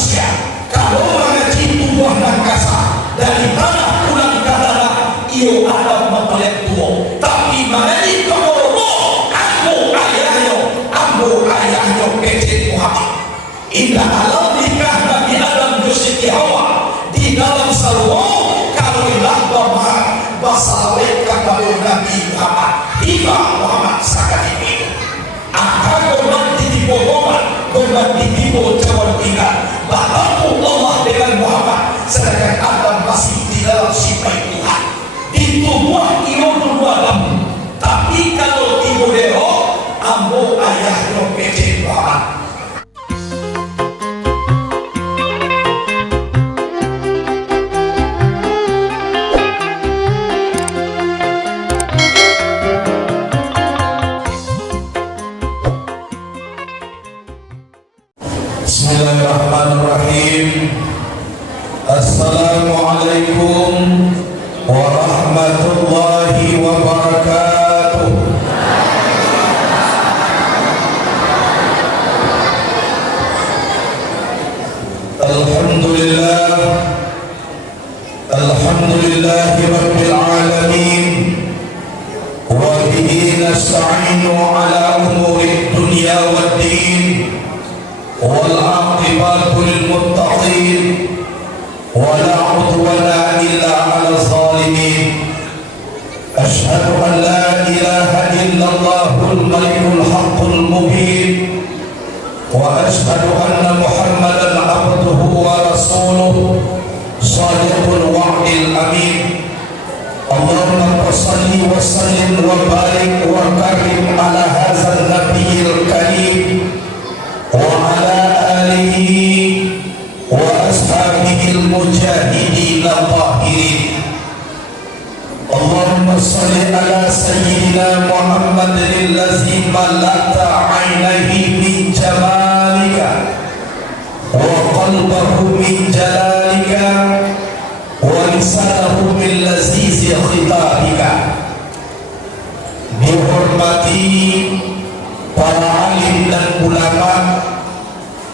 manusia kalau mengaji tubuh dan kasar dari tanah pulang kadana iyo ada mempelek tua tapi mengaji keboro ambo ayahnya kecil Muhammad indah alam nikah Nabi Adam Yusuf Hawa di dalam salwa kalau ilah basawet kepada Nabi Muhammad tiba Muhammad sakit itu akan korban ditipu korban ditipu cawan tinggal bertemu Allah dengan Muhammad sedangkan Adam masih di dalam sifat Tuhan di tubuh iyo dua kamu tapi kalau tibu dero ambo ayah no kecil Muhammad. Bismillahirrahmanirrahim. Assalamualaikum warahmatullahi wabarakatuh. Alhamdulillahi rabbil alamin wa bihi nasta'inu ala umuri dunya waddin wal aqibatu lil muttaqin wa la udwana illa 'alal zalimin. Ashhadu an la ilaha illallahul malikul haqqul mubin wa ashhadu anna Muhammadan 'abduhu wa rasuluhu shadiqul wa'dil amin. Allahumma shalli wa sallim wa barik wa karim ala hadzal nabiyil karim wa ala alihi wa ashabihil mujahidin al-tahirin. Allahumma salli ala sayyidina Muhammadin allazi malata 'ainaihi min jamalika wa qalbahu min jalalika wa lisanahu min lazizi khitabika. Dihormati para alim dan ulama,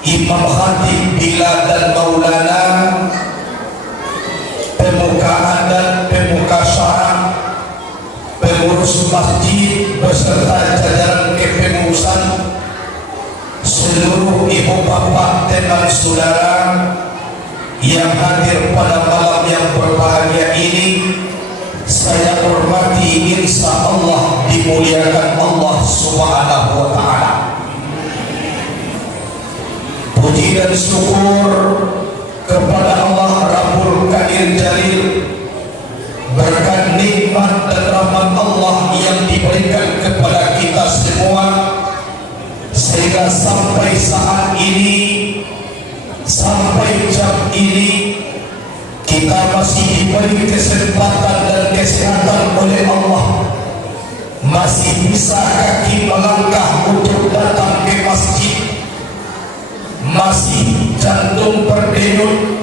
imam khatib Bilal dan Maulana, pemuka adat, pemuka syara, pengurus masjid beserta jajaran kepengurusan, seluruh ibu bapak teman saudara yang hadir pada malam yang berbahagia ini, saya hormati, insya Allah dimuliakan Allah Subhanahu wa ta'ala. Puji dan syukur kepada Allah Rabbul Qadir Jalil, berkat nikmat dan rahmat Allah yang diberikan kepada kita semua sehingga sampai saat ini, sampai jam ini kita masih diberi kesempatan dan kesehatan oleh Allah, masih bisa kaki melangkah untuk datang ke masjid, masih jantung berdenyut,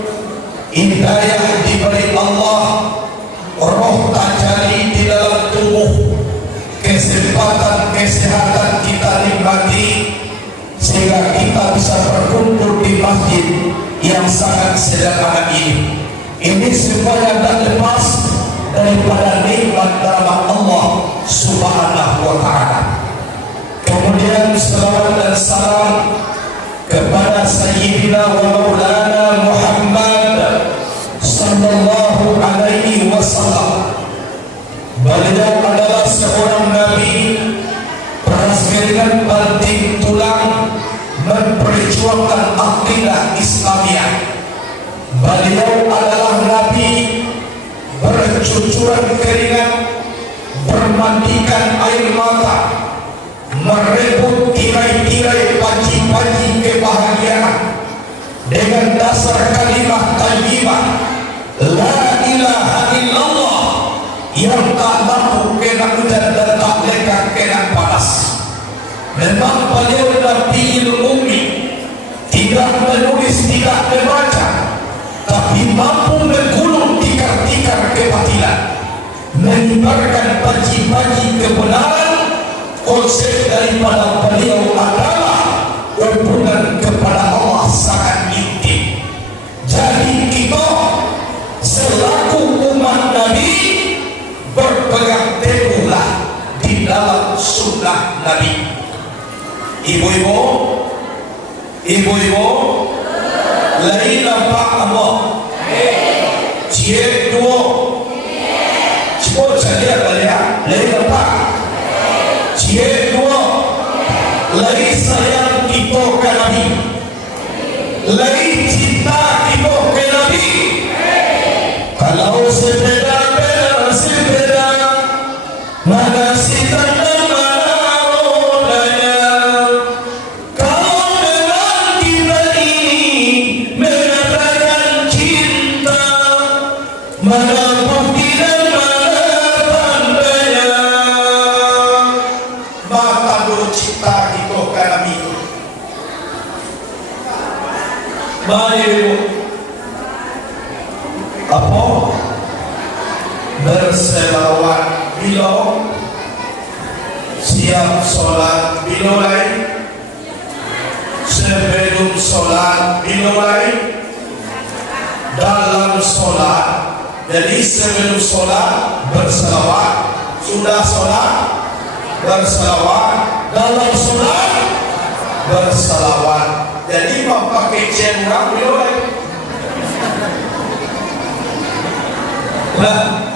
hidayah diberi Allah, roh tajali di dalam tubuh, kesempatan kesehatan kita nikmati sehingga kita bisa berkumpul di masjid yang sangat sederhana ini. Ini semuanya tak lepas daripada nikmat rahmat Allah Subhanahu wa ta'ala. Kemudian salawat dan salam kepada Sayyidina wa Maulana Muhammad sallallahu alaihi wasallam. Beliau adalah seorang nabi, perasmiringan banting tulang, memperjuangkan akidah Islamiyah. Beliau adalah nabi bercucuran keringat, bermandikan air mata, merebut tirai-tirai panji-panji kebahagiaan dengan dasar kalimat thayyibah la ilaha illallah yang tak mampu kena hujan dan tak lekang kena panas. Memang beliau nabi ummi, tidak menulis, tidak membaca, tapi mampu menggulung tikar-tikar kebatilan, menyebarkan panji-panji kebenaran. Konsep daripada beliau adalah hubungan kepada Allah sangat intim. Ibu-ibu lain nampak apa? Cie dua cepot saja kalian lain nampak cie dua lain sayang kita ke Nabi, lain cinta kita ke Nabi. Kalau sepeda beda sepeda mana si tanda apa berselawat bila siap solat bila lain sebelum solat bila lain dalam solat. Jadi sebelum solat berselawat, sudah solat berselawat, dalam solat berselawat. Jadi memakai cemurah bila lain. Nah,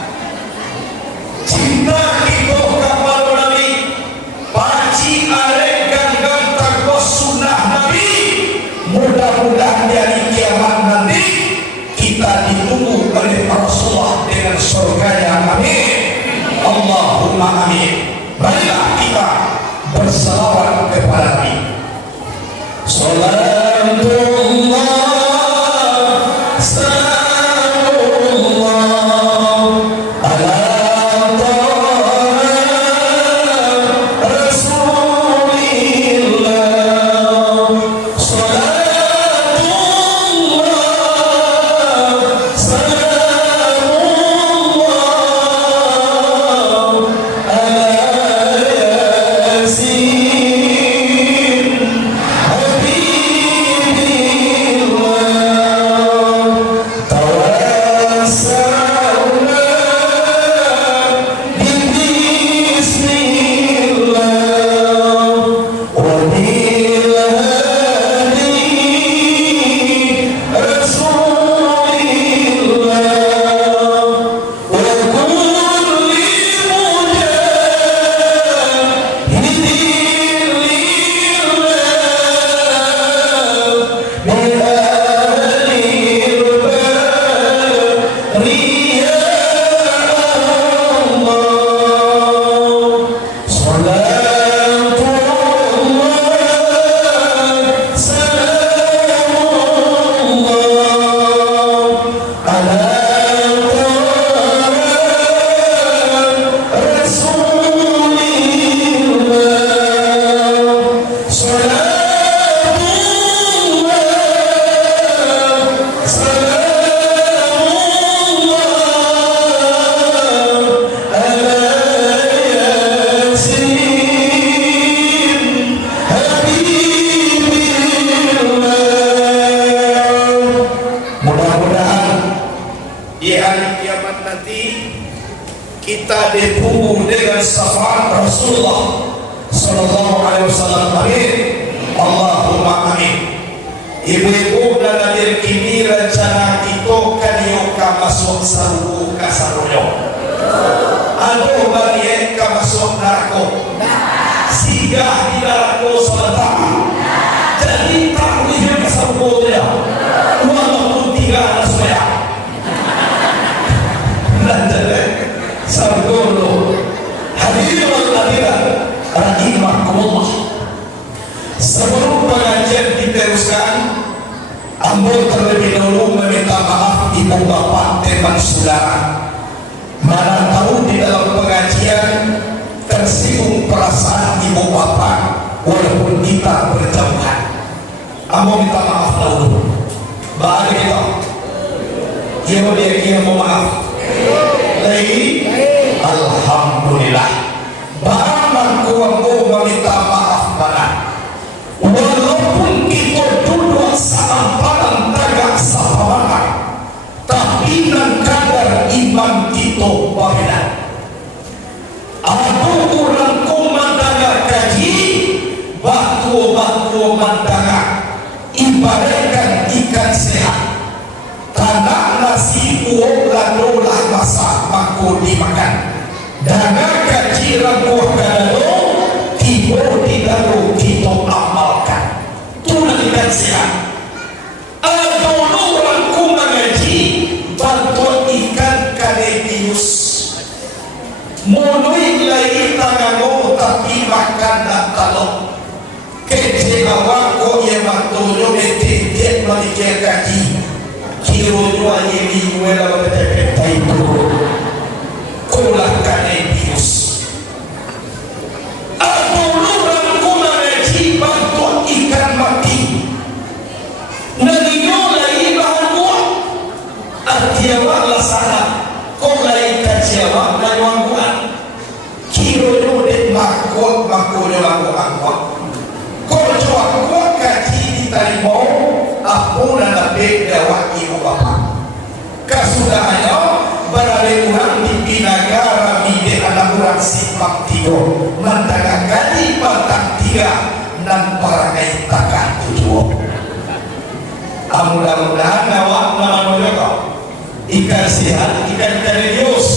cinta kita kepada Nabi, paci arek ganggang takwa sunnah Nabi. Mudah-mudahan dari kiamat nanti kita ditunggu oleh Rasulullah dengan surganya. Amin. Allahumma amin. Marilah kita berselawat kepada Nabi. Salatullah kita dipunggung dengan syafaat Rasulullah sallallahu alaihi wasallam. Amin. Allahumma amin. Ibu-ibu dan hadir kini rencana kita kanioka masuk sarubu kasaroyo. Aduh bagi ka masuk neraka. Singgah di neraka sementara. Jadi tak boleh kasarobo dia. Walaupun tiga semua. Sabdulu hadirin hadirat rahimakumullah. Sebelum pengajian diteruskan, ambo terlebih dahulu meminta maaf ibu bapak teman saudara. Mana tahu di dalam pengajian tersinggung perasaan ibu bapak walaupun kita berjauhan. Ambo minta maaf dahulu. Bagi kita, dia mau maaf. Alhamdulillah. Barang kuambo meminta maaf barang. Walaupun kita duduk seamparan tagak sahabat, tapi nan kadar iman kita berbeda. Aku orang komandanga kaji, batu mandanga bagaikan ikan sehat. Tanah nasi uang ladolah masak mako dimakan. Dana kaji buah kadalo tibo di dalu kita amalkan. Tulang ikan sehat. Adolo aku mengaji bantuan ikan kanebius. Munui lagi tanganmu tapi makan dan talok. Kecewa kok yang bantunya betik menikah kaji. Kiro dua ini wala betek itu. Kulah kanebius. Adolo aku mengaji bantuan ikan mati. Nanginyo lagi bahan buah. Artiawa lah sana. Kau lagi kaciawa dan wangguan. Kiro nyudet makot makonya wangguan. Kau coba kuat kaji di tarimau. Aku dan nabi dakwah ibu bapa. Kasudahannya berada orang di binagara bide anak orang sifat tiga. Mendagang kali patang tiga dan paragai takkan tujuh. Mudah-mudahan awak nama ikan sehat, ikan kanebius.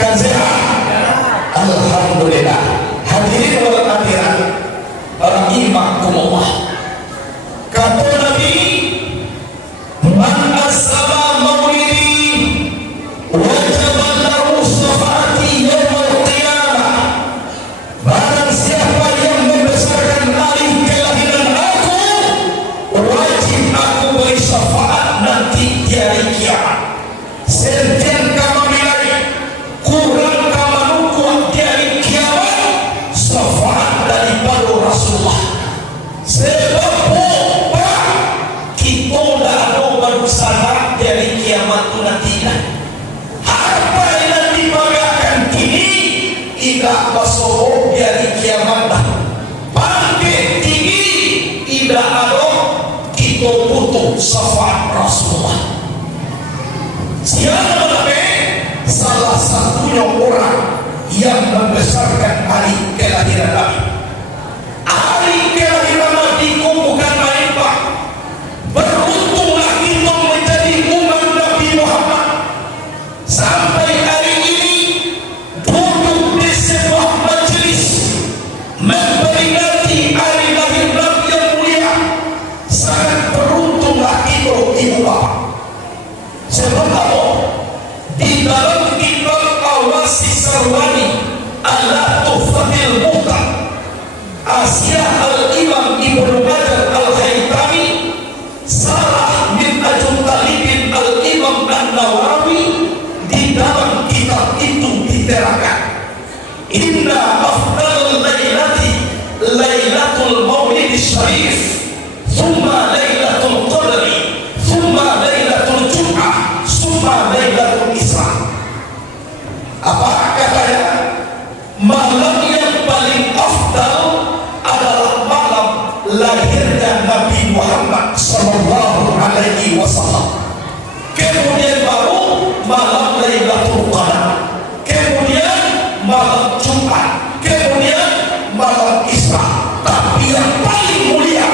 Ikan sehat. Alhamdulillah. Hadirin wal hadirat rahimakumullah. Kata Nabi, man asaba maulidi wajabat lahu syafaati yaumil qiyamah. Barang siapa yang membesarkan hari kelahiran aku, wajib aku beri syafaat nanti di hari kiamat. Sentian kama milai kurang kama nukuat di hari kiamat syafaat daripada Rasulullah. Sebab kita dah ada baru salah dari kiamat tu nanti. Apa yang nanti bagakan kini tidak bersohor dari kiamat dah. Bangkit tinggi tidak ada kita butuh syafaat Rasulullah. Siapa nabi? Salah satunya orang yang membesarkan hari kelahiran Nabi. Hari kelahiran Nabi bukan main pak. Beruntunglah kita menjadi umat Nabi Muhammad. Sampai hari ini duduk di sebuah majlis memperingati hari lahir Nabi yang mulia. Sangat beruntunglah kita ibu bapa. Sebab apa? Di dalam kitab Awasi Sarwani Allah Tuhfatil Muqam Asia Al-Imam Ibnu Badr Al-Haytami Salah min Ajum Talibin Al-Imam An-Nawawi di dalam kitab itu diterangkan inna afdal laylati laylatul maulid syarif thumma laylatul qadri thumma laylatul jum'ah thumma laylatul isra. Apa katanya? Malam yang paling afdal adalah malam lahirnya Nabi Muhammad sallallahu alaihi wasallam. Kemudian baru malam Lailatul Qadar. Kemudian malam Jumat. Kemudian malam Isra. Tapi yang paling mulia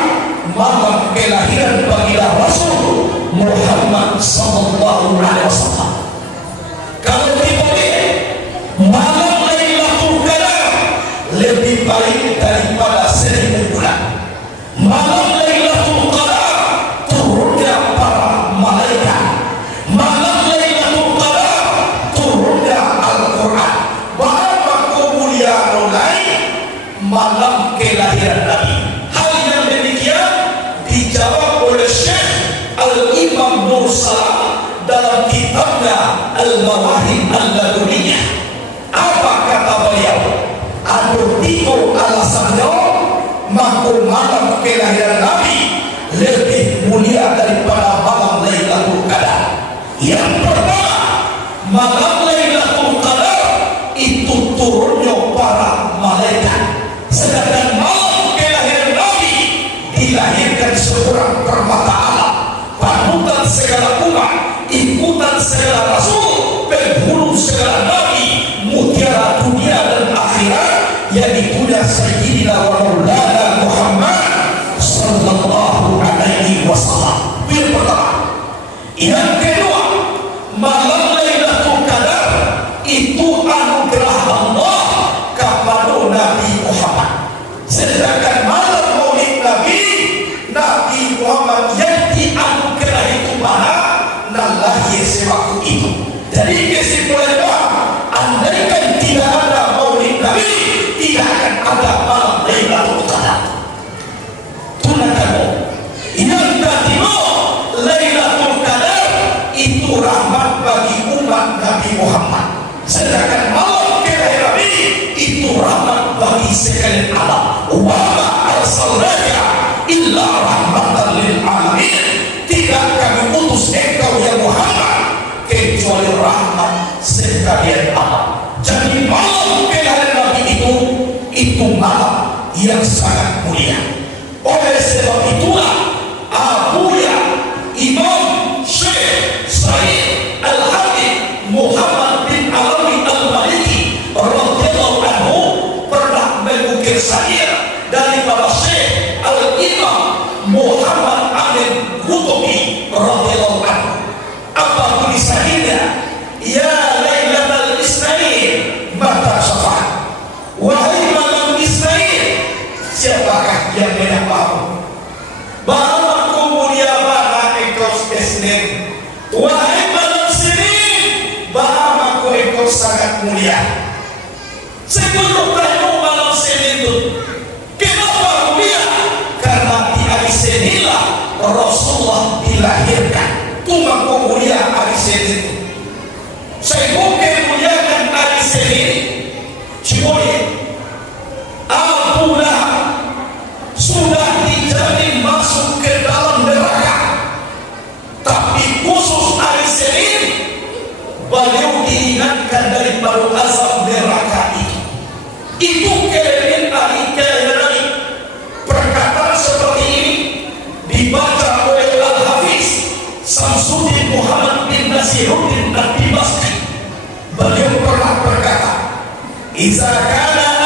malam kelahiran baginda Rasul Muhammad sallallahu alaihi wasallam. Kalau dipilih malam Lailatul Qadar lebih baik daripada 1000 bulan. Malam Lailatul Qadar turunnya para malaikat. Malam Lailatul Qadar turunnya Al-Quran. Bahwa kemuliaan lain malam kelahiran Nabi. Hal yang demikian dijawab oleh Syekh Al-Imam Nur Salam dalam kitabnya Al-Mawahib Al-Laduniyah. Apa kata beliau? Ada 3 alasannya maka malam kelahiran Nabi lebih mulia daripada malam Lailatul Qadar. Yang pertama, malam Lailatul Qadar itu turunnya para malaikat. Sedangkan malam kelahiran Nabi dilahirkan seorang permata alam, panutan segala umat, ikutan segala rasul, penghulu segala nabi, mutiara dunia dan akhirat, yang dipunya Sayyidina wa Maulana Muhammad sallallahu sallallahu alaihi wasallam. Yang pertama. Yang kedua, malam Lailatul Qadar itu anugerah Allah kepada Nabi Muhammad. Sedangkan malam Maulid Nabi Muhammad yang dianugerah itu mana? Nalah Yesus itu. Jadi kesimpulannya, andaikan tidak ada Maulid Nabi, tidak akan ada malam Lailatul Qadar. Tunakamu. Yang kedua, Lailatul Qadar itu rahmat bagi umat Nabi Muhammad. Sedangkan malam kelahiran Nabi itu rahmat bagi sekalian alam. Wa ma arsalnaka illa rahmatan lil alamin. Tidak kami utus engkau ya Muhammad kecuali rahmat sekalian alam. Jadi malam kelahiran Nabi itu malam yang sangat mulia. Oleh sebab itulah Abuya Imam Syekh Said Al-Habib Muhammad bin Alawi Al-Maliki radhiyallahu anhu pernah mengukir syair daripada Syekh Al-Imam Muhammad Amin Qutubi radhiyallahu anhu. Apa tulisannya? Ya Lailatul Isnain mata syafaat. Wahai malam Isnain, siapakah yang tidak tahu? Bahwa mulia mana engkau Isnin? Wahai malam Senin, bahwa engkau sangat mulia. Sebelum tahu malam Senin itu, kenapa mulia? Karena di hari Seninlah Rasulullah dilahirkan. Cuma mulia hari Senin itu. Saya mungkin muliakan hari Senin. Cuma Abu Lahab sudah dijamin masuk ke dalam neraka, tapi khusus hari Senin beliau diingatkan daripada azab neraka itu. Itu kelebihan hari kelahiran ini. Perkataan seperti ini dibaca oleh Al-Hafiz Samsuddin Muhammad bin Nasiruddin Al-Dimaski. Beliau pernah berkata, "Iza kana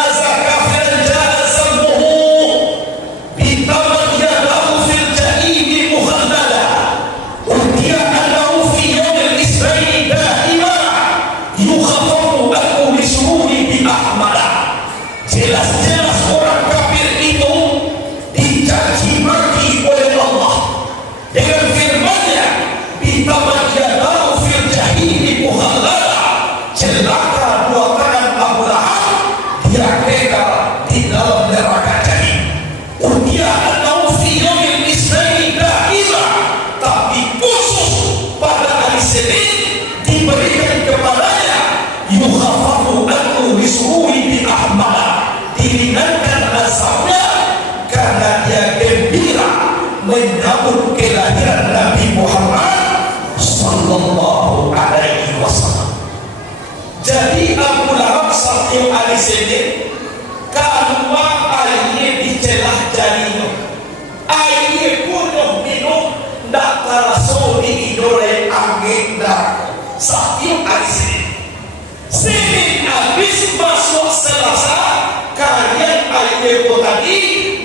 jelas-jelas orang kafir itu dicaci maki oleh Allah dengan firman-Nya, "Bitaman yadahu fil jahimi muhallala." Celaka dua tangan Abu Lahab, dia kekal di dalam neraka jahim. Dia anau fi yaumil isnaini daima, tapi khusus pada hari Senin diberikan kepadanya yukhafafu anhu bisuruhi bi ahmala, diringankan azabnya karena dia gembira menyambut kelahiran Nabi Muhammad sallallahu alaihi wasallam. Jadi Abu Lahab setiap hari Senin kanwa airnya dicelah jadinya, airnya kuno minum ndak taraso di idore angin dak setiap hari Senin. Senin habis masuk Selasa, kalian airnya tadi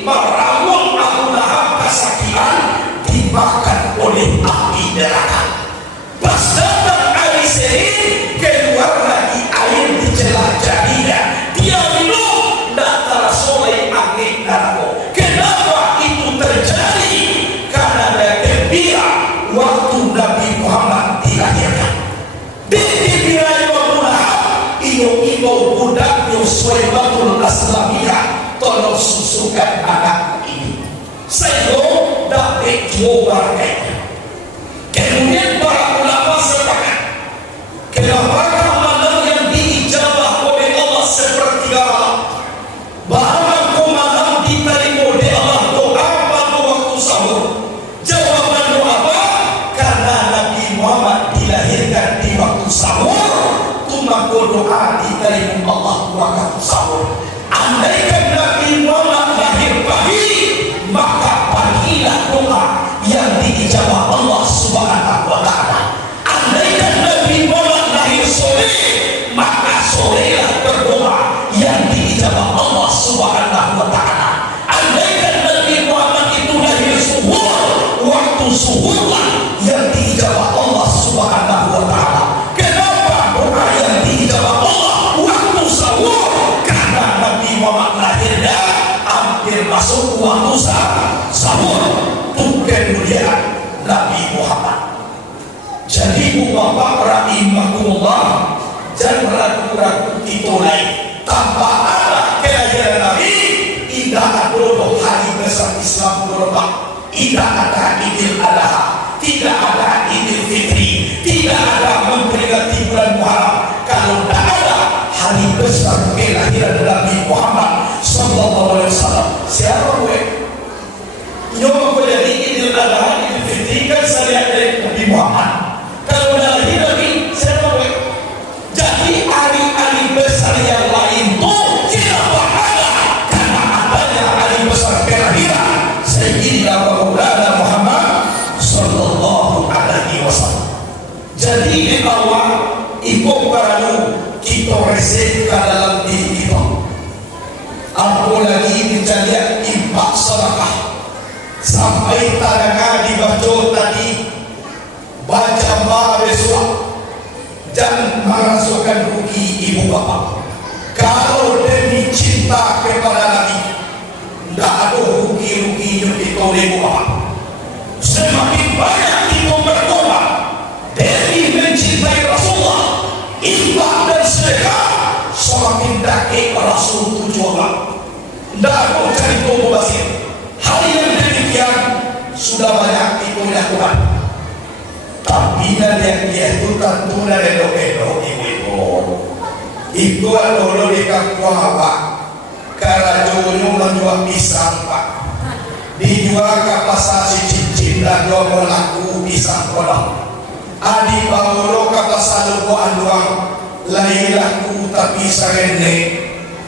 meramun Abu Lahab kesakitan dimakan oleh api neraka. Pas datang hari Senin, keluar lagi air di celah jadinya. Dia minum dan tersoleh angin neraka. Kenapa itu terjadi? Karena dia gembira waktu Nabi Muhammad dilahirkan. Dikira Abu Lahab, iyo budak Suwaibatul Aslamiyah, tolong susukan anak ini. Saya dapat coba kayaknya. Kemudian para ulama sepakat, kenapa malam yang diijabah oleh Allah sepertiga malam, bahwa malam diterima oleh Allah doa pada waktu sahur. Jawaban apa? Karena Nabi Muhammad dilahirkan di waktu sahur, cuma doa diterima Allah waktu sahur. Andaikan Nabi Muhammad lahir pagi, maka pagilah doa yang diijabah Allah Subhanahu wa ta'ala. Andaikan Nabi Muhammad lahir sore, maka sorelah berdoa yang diijabah Allah Subhanahu wa ta'ala. Andaikan Nabi Muhammad itu lahir suhurlah yang diijabah Allah Subhanahu wa Ta'ala. Kenapa doa yang diijabah Allah waktu sahur? Karena Nabi Muhammad lahirnya hampir masuk waktu sahur. Itu kemuliaan Nabi Muhammad. Jadi Bapak rahimahumullah, jangan ragu-ragu ditolak tanpa ada kelahiran Nabi. Tidak ada hari besar Islam berubah. Tidak ada Idul Adha, tidak ada Idul Fitri, tidak ada memperingati bulan Muharram kalau tidak ada hari besar kelahiran Nabi Muhammad sallallahu alaihi wasallam. Siapa gue? Yang jadi Idul Adha, Idul Fitri kan syariat dari Nabi Muhammad. Kalau dari Nabi, siapa gue? Jadi hari-hari besar yang lain tuh tidak ada karena adanya hari besar kelahiran Sayyidina Maulana Muhammad sallallahu alaihi wasallam. Jadi di awal ikut perlu kita resepkan dalam diri kita. Apalagi mencari impak sedekah sampai tangan dibaca tadi, baca besok dan merasukan rugi ibu bapak. Kalau demi cinta kepada Nabi, tidak ada rugi-rugi yang ditolak ibu bapak. Semakin banyak kita bertobat demi mencintai Rasulullah, infak dan sedekah, semakin dekat Rasul tujuan. Tidak ada cari tobat basir. Hal yang demikian sudah banyak kita lakukan. Tapi yang dia itu tentu dari elok-elok ibu-ibu. Ibu kalau di kampung Pak, Karajoyo menjual pisang Pak. Dijual ke pasar si cincin dan dua melaku pisang kodok. Adi bawolo ke pasar lupa anduang, lain laku tapi sarene.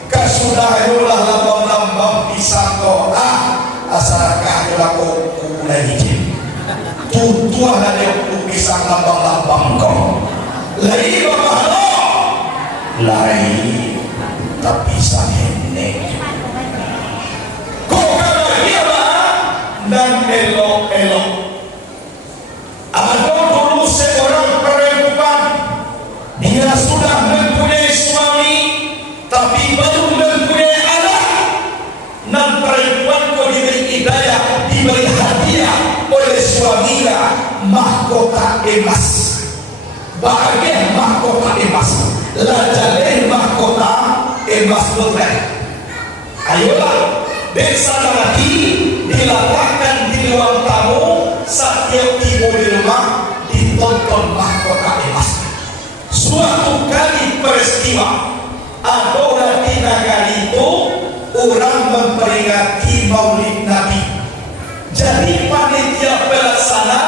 Kasudah yolah lambang-lambang pisang kodok. Asal kahula ko kulay hijin. Tutuan na dia pisang lambang-lambang ko. Lai ba mahalo? Lai tapi sa henne. Kung kabahira dan elok-elok. Ada dulu seorang perempuan, dia sudah mempunyai suami tapi baru mempunyai anak. Dan perempuan kau diberi hidayah, diberi hadiah oleh suaminya mahkota emas. Bahagia mahkota emas, lajale mahkota emas putih. Ayolah, bersama lagi diletakkan di ruang tamu. Setiap ibu di rumah ditonton mahkota emas. Suatu kali peristiwa, ada orang di negara itu orang memperingati Maulid Nabi. Jadi panitia pelaksana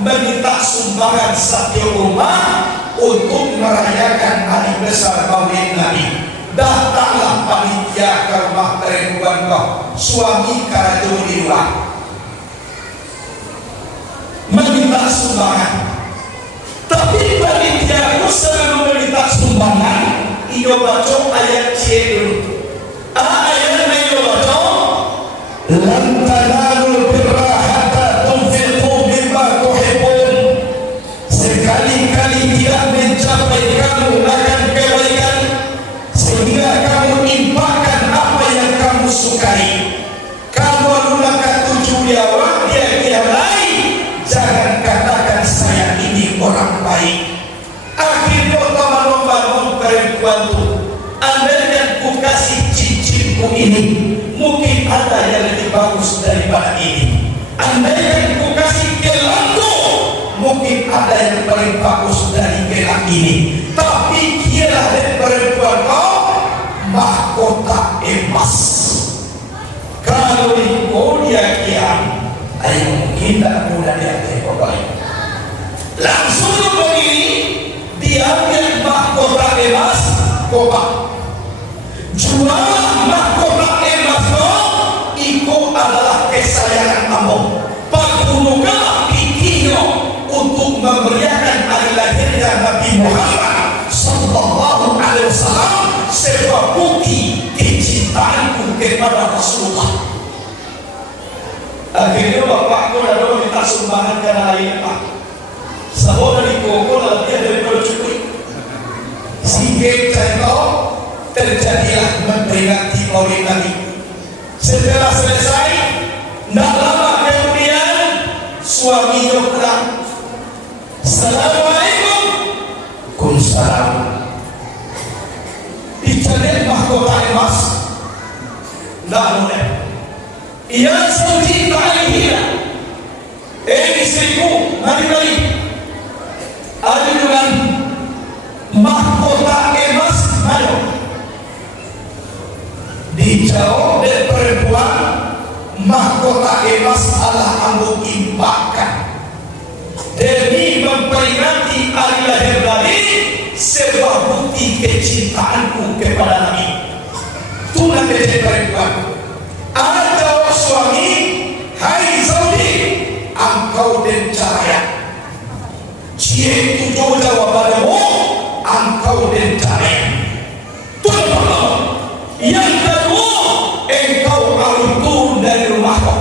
meminta sumbangan setiap rumah untuk merayakan hari besar Maulid Nabi. Datanglah panitia ke rumah perempuan kau, suami Karajoyo di luar, meminta sumbangan. Tapi panitia itu sebelum meminta sumbangan, ia baca ayat C dulu. Ayat ini ia baca, lan tanalul birra hatta tunfiqu mimma tuhibbun. Sekali-kali tidak mencapai kamu akan kebaikan sehingga kamu infakkan apa yang kamu sukai. Kalau lunakan tujuh nyawa dia lain, jangan katakan saya ini orang baik. Akhirnya teman-teman perempuan itu, andaikan ku kasih cincinku ini, mungkin ada yang lebih bagus daripada ini. Andaikan ku kasih gelangku, mungkin ada yang paling bagus dari gelang ini. Tapi kira dari perempuan kau mahkota emas. Kalau kau dia kiam, ayo mungkin tak mudah dia terbaik. Langsung begini, diambil mahkota emas, kopak. Jual mahkota emas itu adalah kesayangan kamu. Pakunukan pikinya untuk memeriahkan hari lahirnya Nabi Muhammad sallallahu alaihi wasallam sebagai bukti kecintaanku kepada Rasulullah. Akhirnya bapakku lalu minta sumbangan karena lain apa? Saboda di koko lebih daripada cukup. Sehingga contoh terjadilah memperingati Maulid Nabi. Setelah selesai, tidak lama kemudian suaminya pulang. Assalamualaikum. Kumsalam. Dicari mahkota emas. Tidak boleh. Ia sendiri tak hina. Istriku, mari-mari. Ada dengan mahkota emas, ayo. Dijawab dari perempuan, mahkota emas Allah ambo impakkan demi memperingati hari lahir Nabi, sebuah bukti kecintaanku kepada Nabi. Tuna dari perempuan. Ada suami, hai Saudi, engkau dan cahaya. Cie tujuh jawabanmu, engkau dan cahaya. Tuna pertama. Yang kedua, engkau harus turun dari rumahmu.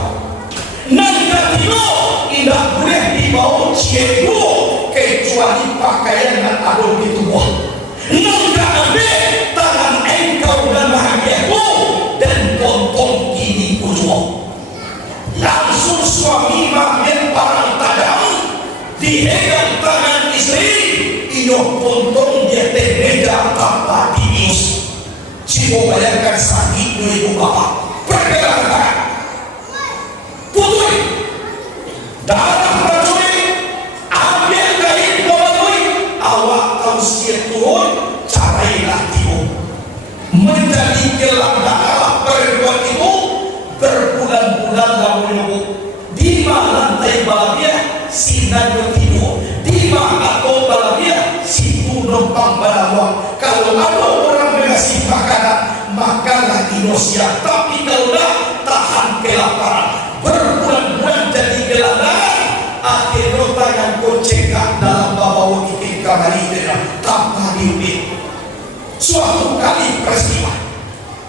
Yang ketiga, tidak boleh dibawa cie dua kecuali pakaian dan adon di tubuh. Yang keempat, tangan engkau dan bahagiaku dan tonton kini ujung. Langsung suami mengambil parang tajam, dipegang tangan istri, iyo tonton dia teh meja tanpa dibius. Cibo bayangkan sakitnya ibu bapak. Pergerak tangan, putui darah prajurit, ambil kain babatui, awak tausiah turun, carailah tibu. Menjadi gelap perempuan itu berbulan-bulan lalu di lantai balabia sinanya tidur, di atau balabia si numpang balawang. Kalau ada orang mengasih makanan, makanlah Indonesia. Tapi kalau dah tahan kelaparan, berbulan-bulan jadi gelandangan, akhirnya tangan kau cekak dalam bawa ikan kamari dengan tanpa diubin. Suatu kali peristiwa,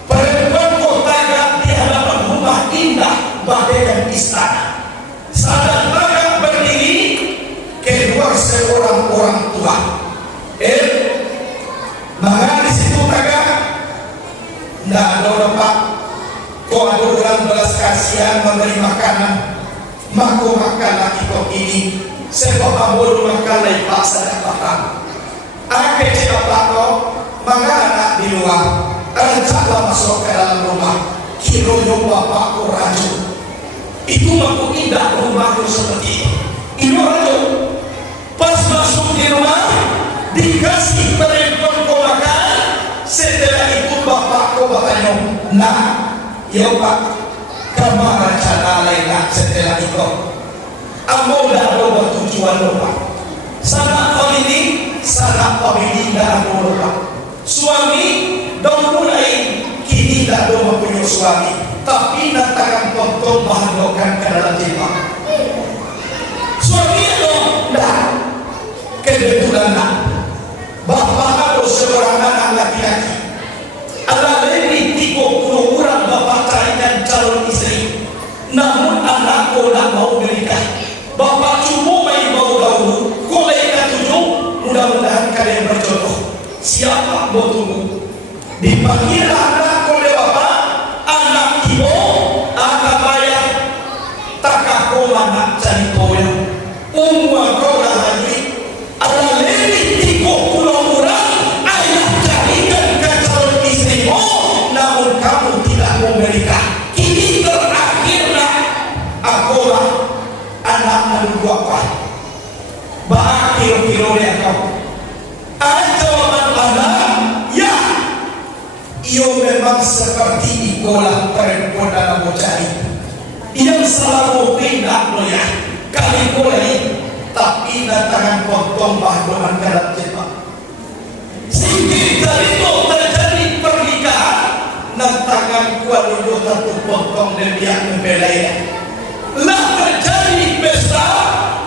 perempuan kota di hadapan rumah indah bagaikan istana. Sadar tagak berdiri keluar seorang orang tua. Maka di situ tagak tidak ada orang pak. Kau ada orang belas kasihan memberi makanan, maka makanlah kita ini. Sebab ambil makan lagi pak sadar patang. Akhir cakap kau. Maka anak di luar, rencana masuk ke dalam rumah. Kira bapakku rajin. Itu aku indah rumahku seperti itu. Itu rajin. Pas masuk di rumah, dikasih perempuan kau makan. Setelah itu bapakku bertanya, nah, ya pak, kemana rencana lainnya setelah itu? Ambo dah ada tujuan lupa. Sana family dah ada lupa. Suami dah mulai kini dah ada punya suami, tapi nantakan tonton bahagiakan ke dalam jiwa. Suami itu dah kebetulan bapak ada seorang anak laki-laki. Ada lebih 30 orang bapak carikan calon istri, namun anakku tak mau menikah. Bapak cuma main bau dahulu, kolega 7, mudah-mudahan kalian berjodoh. Siapa mau tunggu? Dipanggil anak oleh bapak, anak ibu, anak bayar, tak kau anak cari koya. Umur kau dah lagi, ada lebih 30 orang, ayah carikan ke calon istrimu, namun kamu tidak mau menikah. Ini terakhirlah, aku lah anak menunggu apa? Bah kira-kira dia kau. Jawaban anak, ya. Ia memang seperti ikolah perempuan dalam bocah itu. Ia selalu pindah ya. Kali boleh, tapi datangan potong bahdoan karat cepat. Sehingga dari itu terjadi pernikahan. Nantangan kuat itu satu potong dan dia membelainya. Lah terjadi pesta,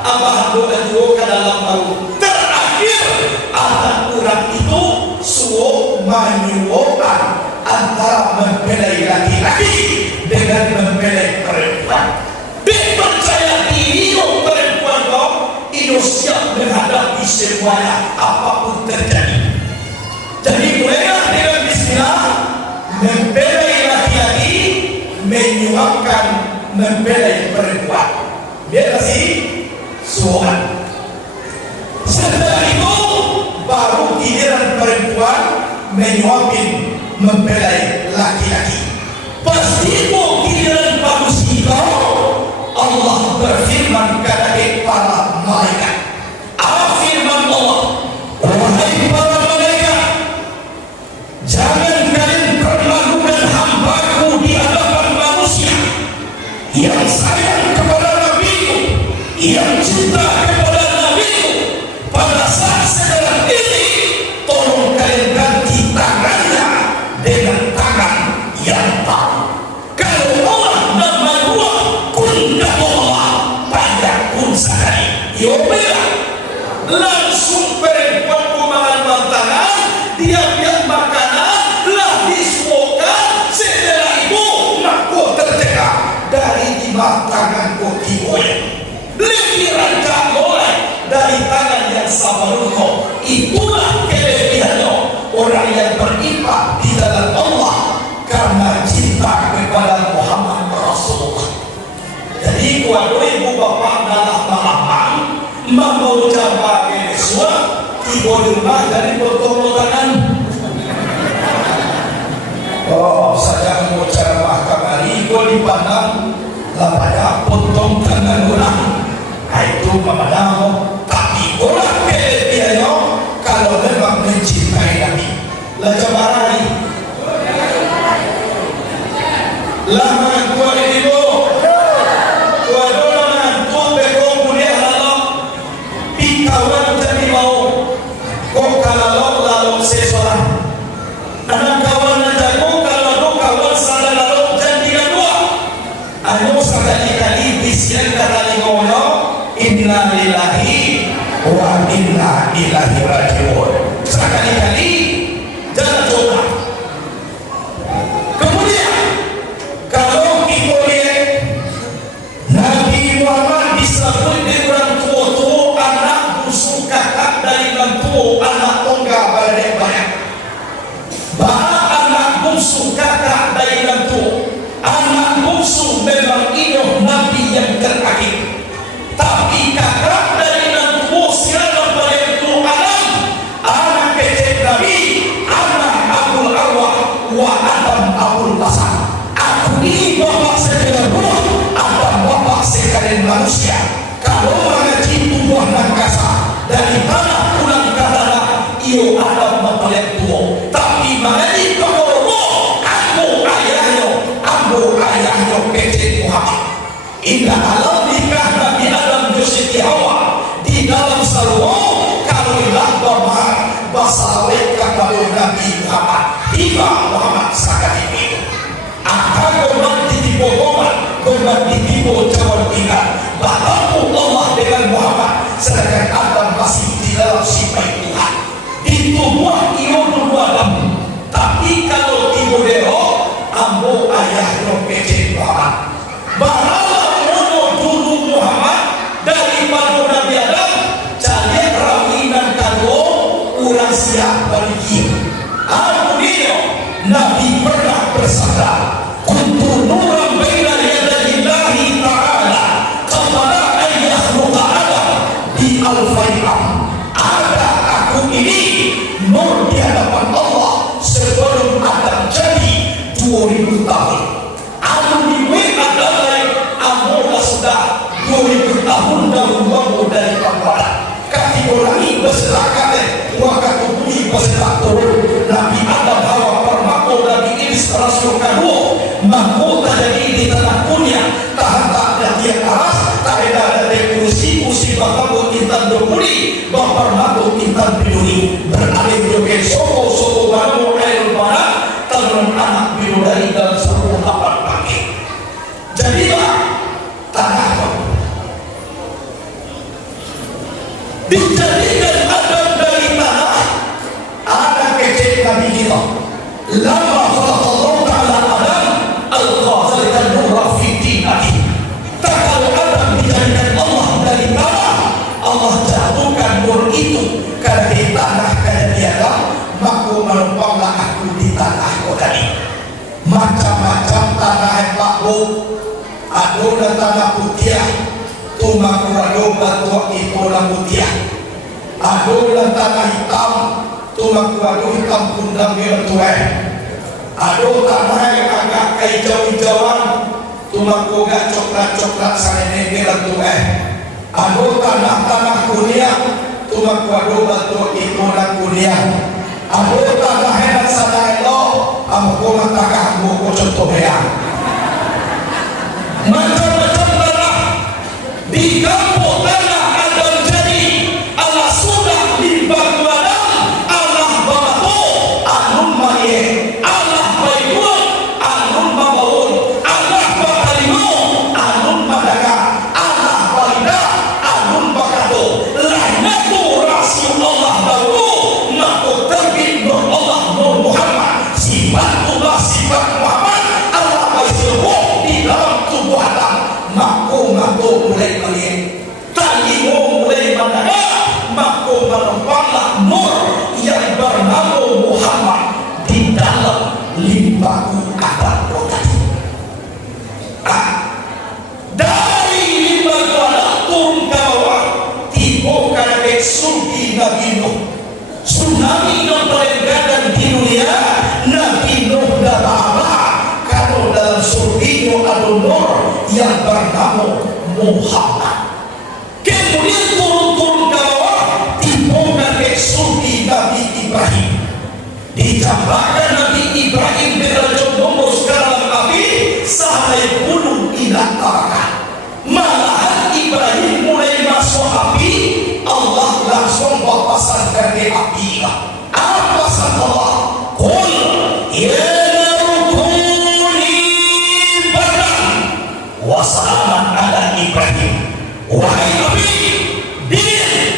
abah doa juga ke dalam baru. Terakhir anak orang itu suo menyuokan antara membelai laki-laki dengan membelai perempuan. Dipercaya diri semuanya apapun terjadi. Jadi mulailah dengan bismillah, membelai laki-laki, menyuapkan, membelai perempuan. Biar kasih suara. Setelah itu baru giliran perempuan menyuapin, membelai laki-laki. Pasti mau giliran manusia, Allah berfirman kepada para malaikat. Firman Allah, wahai para malaikat, jangan kalian permalukan hambaku di hadapan manusia yang sayang kepada nabiku, yang cinta kepada nabiku. Pada saat sekarang ini, tolong kalian ganti tangannya dengan tangan yang baru. Kalau Allah dan manusia kun Allah pada kun sehari yobela, langsung perempuan kumangan tangan, dia biar makanan lah disuokan. Setelah itu makku tercegah dari lima tangan koki boleh lebih rancang boleh dari tangan yang sabarunno. Itulah kelebihannya orang yang beriman di dalam Allah karena cinta kepada Muhammad Rasulullah. Jadi kalau ibu bapak adalah malamang mau coba Venezuela, ibu di rumah dari potong tangan. Oh, saya mau ceramah kemari, ibu dipandang lah pada potong tangan orang. Itu memandang, tapi orang kelebihannya kalau memang mencintai Nabi. Lah coba lagi. Lama tua ibu. Kawan jadi mau kok kalau lalu seseorang anak kawan jago kalau kawan salah lalu jadi dua anu sekali-kali bisian kata ngono inna lillahi wa inna ilaihi raji'un. Sekali-kali jangan coba. Kemudian kalau kita lihat Nabi Muhammad disebut dengan tua-tua anak kakak dari bantu anak tongga balik banyak. Bahkan anak bungsu kakak dari bantu anak bungsu memang ini Nabi yang terakhir. Tapi kakak dari bantu siapa balik itu anak kecil Nabi, anak Abdul Arwah wa Adam Abdul Basar. Aku ini bapak sekalian rumah, Adam bapak sekalian manusia. Kalau mengaji tubuh dan kasar dari tanah pulang ke tanah, iyo ada mempelai tua. Tapi mengenai kekorobo, ambo ayahnya kecil Muhammad. Indah alam nikah Nabi Adam Yusiti Hawa di dalam salwo kalau ilah bapak basawet kepada Nabi Muhammad. Tiba Muhammad sakat itu. Akan korban ditipu korban ditipu cawan tinggal. Bertemu Allah dengan Muhammad sedangkan Adam masih di dalam sifat Tuhan. Itu buah iyo dua kamu. Tapi kalau tibo dero ambo ayahnya kecil Muhammad. Baralah mono dulu Muhammad daripada Nabi Adam. Jadi rawinan kado urang siap bagi. Amunio Nabi pernah bersabda, kuntu nuran baina yadayillahi ta'ala qabla an yakhluqa Adam bi alfai'am. Ada aku ini nur di hadapan Allah sebelum Adam jadi 2000 tahun. Aku dibuat Adam lain, aku sudah 2000 tahun dahulu dari perbuatan. Kaki orang ini berserakat, maka tubuhi berserakat turun. Nabi Adam Hawa permako Nabi Iblis Rasul kedua, mahkota jadi di tanah dunia, tahan tak ada dia keras, tak ada dari kursi bapak intan berpuli, bapak mako intan biduri, beralih joget soko baru air barat, tangan anak biduri dan seluruh kapal pagi. Jadilah tanah dijadikan Adam dari tanah, anak kecil Nabi kita. Lama Allah Ta'ala Adam al-Qazalikan nurra fi dinati. Tak kalau Adam dijadikan Allah dari tanah, Allah jatuhkan nur itu na tanah putih tumakurado batua ipola putih ado na tanah hitam tumakurado hitam pundang tuwe ado tanah yang agak hijau-hijauan tumakuga coklat-coklat sanene tuwe ado tanah-tanah kuning tumakurado batua ipola kuning ado tanah yang sadelo amko mataka amko contohnya macam-macam tanah di kampung tanah ada menjadi Allah sudah limpah kuadam Allah batu anun maye Allah baikun anun mabaun Allah bakalimo anun madaga Allah baida anun bakato lainatu Rasulullah baru maka terbit nur Allah nur Muhammad sifatullah sifat Muhammad Allah baisiruh di dalam tubuh Adam mako mulai melihat talimu mulai mendadak mako menumpanglah nur yang bernama Muhammad di dalam limbahku Adam rotasi dari limbahku Adam turun ke bawah tiba karena surgi Nabi Nuh tsunami yang dan di dunia Nabi Nuh dan Allah kalau dalam surga ada nur yang bernama Muhammad kemudian turun ke bawah timbulkan ke surga Nabi Ibrahim ditambahkan Nabi Ibrahim derajat nomor dalam api sampai gunung ilah neraka malahan Ibrahim mulai masuk api Allah langsung bapaskan ke api apa pesan Allah qul ya wassalaman ala Ibrahim wahai Nabi dingin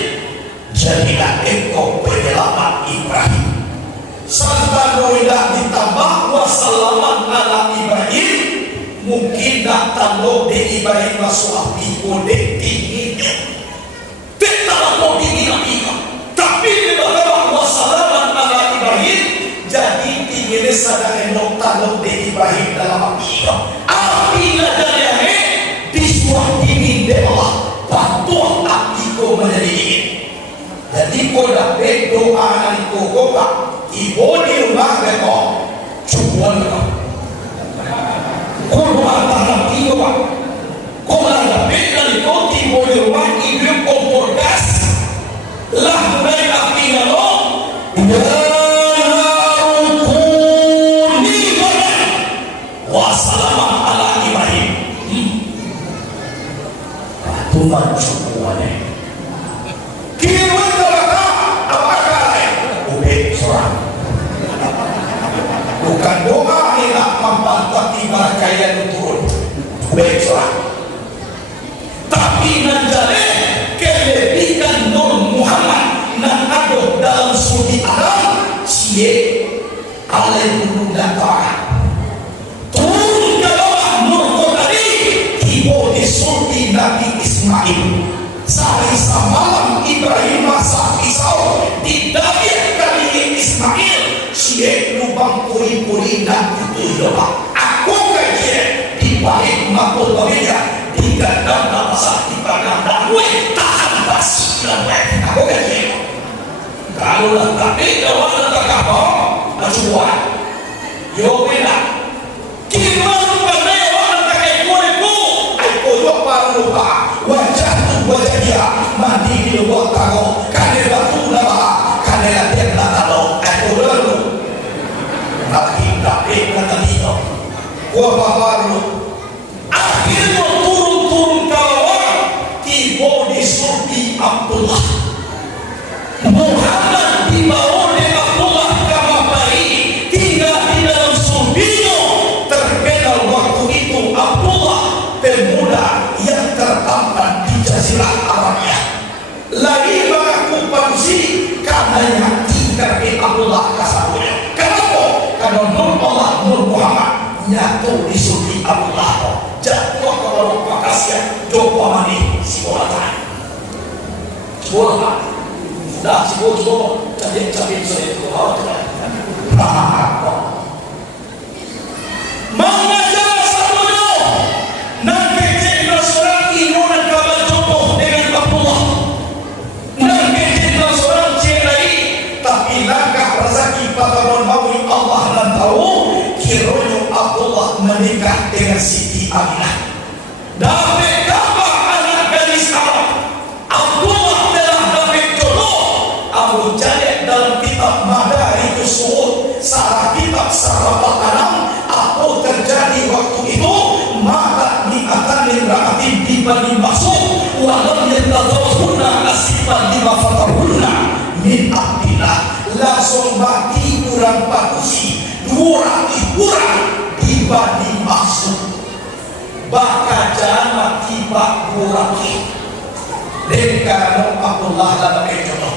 jadilah engkau penyelamat Ibrahim sampai tidak ditambah wassalaman ala Ibrahim mungkin tak tambah di Ibrahim masuk api kode dinginnya tetap mau dingin api tapi tidak wassalaman ala Ibrahim jadi dinginnya sadar endok tambah di Ibrahim dalam api api nadanya disuruh dingin deh Allah bantuan api ko menjadi dingin jadi ko dapat doa dari ko koka ibu di rumah mereka cukuan mereka ko doa tanam ibu pak ko dapat dari ko ibu di rumah ibu kompor gas lah mereka api ngalo wassalaman ala Ibrahim tuman semuanya kira neraka apakah ubed seorang bukan doa hendak membantah ibarat kalian turun ubed seorang tapi nanjale kelebihan Nur Muhammad nan ada dalam surga Adam cie alai gunung dan neraka turun ke bawah nur tadi tiba di surga Nabi Ismail sehari semalam Ibrahim masak pisau didapet kali Ismail cie lubang puri-puri dan itu doa aku kajian di balik makhluk berbeda di gandang dan masak di padang dan gue tahan basi dan gue aku kajian kalau lah tapi kawan tak apa acuan yo beda gimana pandai orang tak kayak kuliku aku lupa wajah dia mandi di luar tago kane batu lama kane latihan latalo aku dulu lagi tapi kata dia gua baru akhirnya turun ke bawah tiba di surga Abdullah Muhammad dibawa oleh Abdullah kama bayi tinggal di dalam surga terkenal waktu itu Abdullah pemuda yang tertampan di Jazirah Arabia lagi mengaku panusi karena yang tinggal di Abdullah kasabunya kenapa? Karena Nur Allah Nur Muhammad nyatu di surga Abdullah jatuh ke bawah pakasnya joko mani si bola tahan bola dah si bola cabai saya itu mengajar satu nak kecil menikah dengan Siti Aminah. Dapat kabar anak gadis Arab Abdullah telah dapat jodoh. Abu Jalil dalam kitab Madarikus Su'ud, salah kitab Sahabat Anam, apa terjadi waktu itu? Maka niatan imra'atin di Bani Mas'ud walam yatazawwajunna asifan lima fatahunna min abdillah. Langsung mati kurang pakusi 200 orang di Bani Mas'ud. Bahkan jangan mati pak buraki dengan Abdullah dalam jodoh.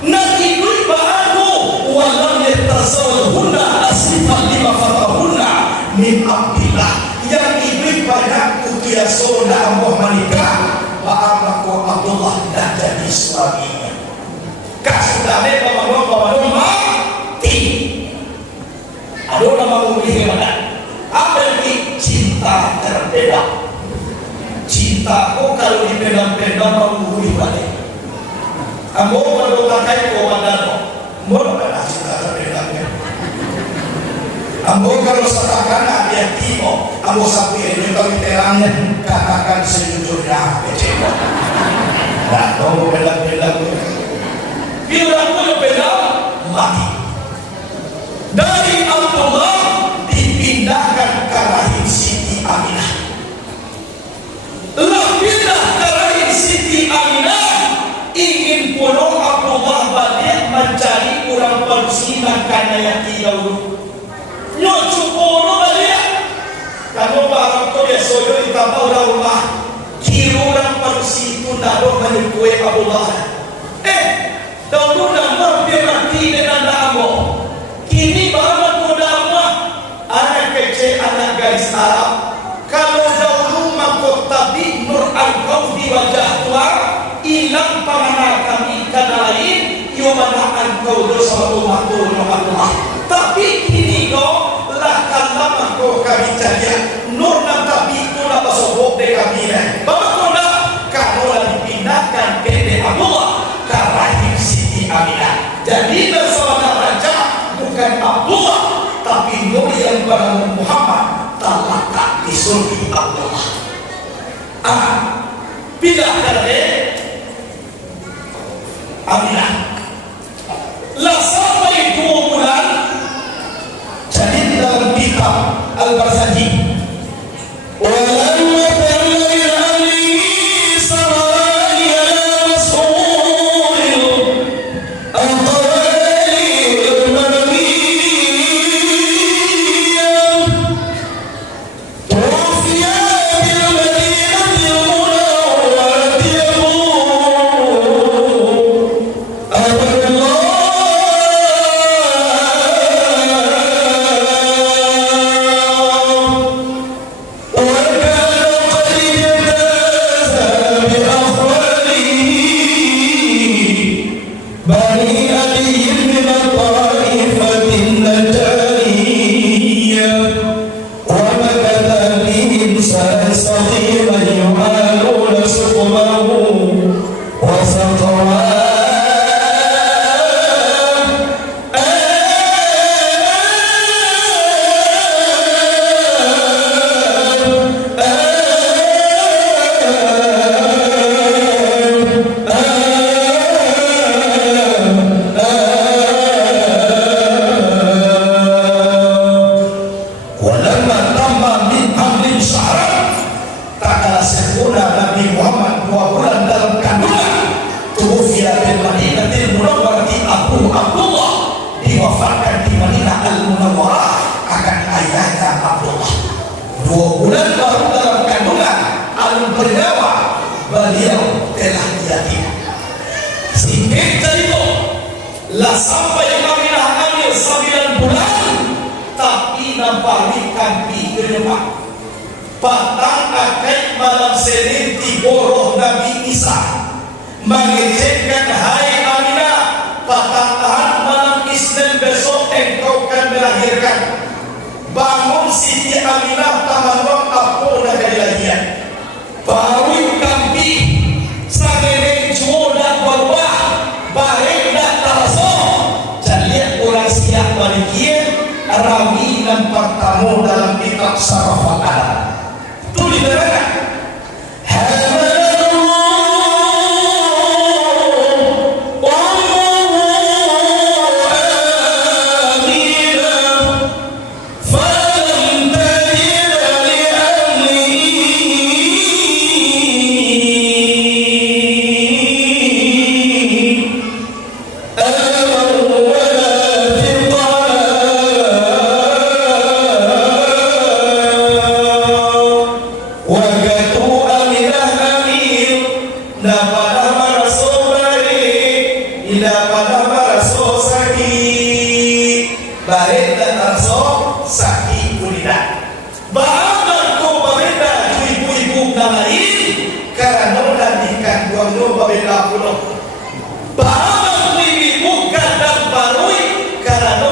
Nanti kui baru walam yatazawwajunna asifan lima fatahunna min abdillah. Yang ibu banyak utia saudara Allah menikah, Pak Abdullah dan jadi suaminya. Kasudane bawa mati. Aduh nama umri mana? Apa ini cinta terbeda? Cintaku kalau dipendam-pendam menguruhi balik. Ambo berdoakan komandan, mau ada cinta terbeda. Ambo kalau setakana dia timo, ambo sampai ini kalau terangnya katakan sejujurnya kecewa. Nah, kamu belang-belang. Bila aku belang mati. Dari Abdullah dipindahkan ke rahim Siti Aminah. Lah pindah ke rahim Siti Aminah, ingin pulang Abdullah balik mencari orang persinan karena yang dahulu. Nyocuporo balik. Kamu barang tu biasa yo ditambah orang rumah. Kira orang persi itu nado menyukui Abdullah. Dahulu nama dia mati dengan nama. Kini barang tu nama anak kecil anak gadis Arab. Kalau dahulu mahkota nur engkau di wajah Tuhan, hilang pandangan kami karena lain. Yo mana engkau dosa rumah Allah. Tapi kini kau lahkan lama kau kami cari nur dan tapi itu nak bersobok de kami ni. Bapak kau nak kamu lah dipindahkan ke Abdullah ke rahim Siti Aminah. Jadi bersama raja bukan Abdullah tapi nur yang pada Muhammad terletak di surga Abdullah. Pindah ke Aminah. Lah sampai 2 bulan. Jadi dalam kitab Al-Barzanji, walamma tamil ali sarani ala rasul al-qawali al-madaniyyah tufiya bil madinati al-munawwarati lah sampai Aminah hamil 9 bulan tapi namparikan pikirnya patang akan malam Senin tiboroh Nabi Isa mengecekkan hai Aminah patang tahan malam Isnin besok engkau akan melahirkan. Bangun Siti Aminah tamanwang apa nak kejadian baru kampi sagene jodoh berubah bareng dan terasa jadi orang siap balikin rawi dan pertama dalam kitab nama rasul baik, nama rasul sakit, baik dan rasul sakit kuliah. Bahkan kau berbeda ibu-ibu lain karena nantikan dua berbeda pulau. Bahkan ibu kandang barui karena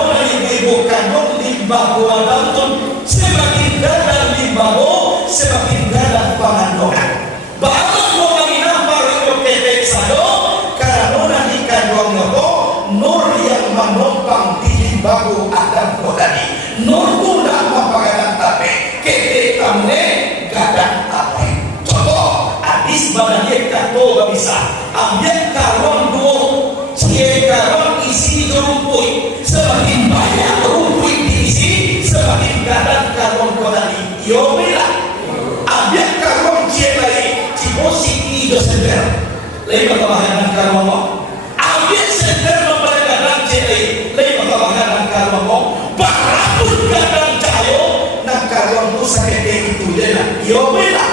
ibu kandung lima buah daun semakin gadang lima buah semakin gadang pangandongan. Bahkan kau bagi nampak itu ketek sado karena nantikan dua nur yang menumpang di limbabu Adam kodani. Nur kuda mempagadang tape ketek kamne gadang tape. Contoh hadis badanya kato bisa ambil karung duo cie karung isi rumput semakin banyak rumput diisi semakin gadang karung kodani. Yo bila ambil karung cie lagi ciposi ijo sender lagi bagaimana karung mo ambil sender mempergadang cie lagi bagaimana karung mo berapun gadang cayo nak karung tu sakit itu dia. Yo bila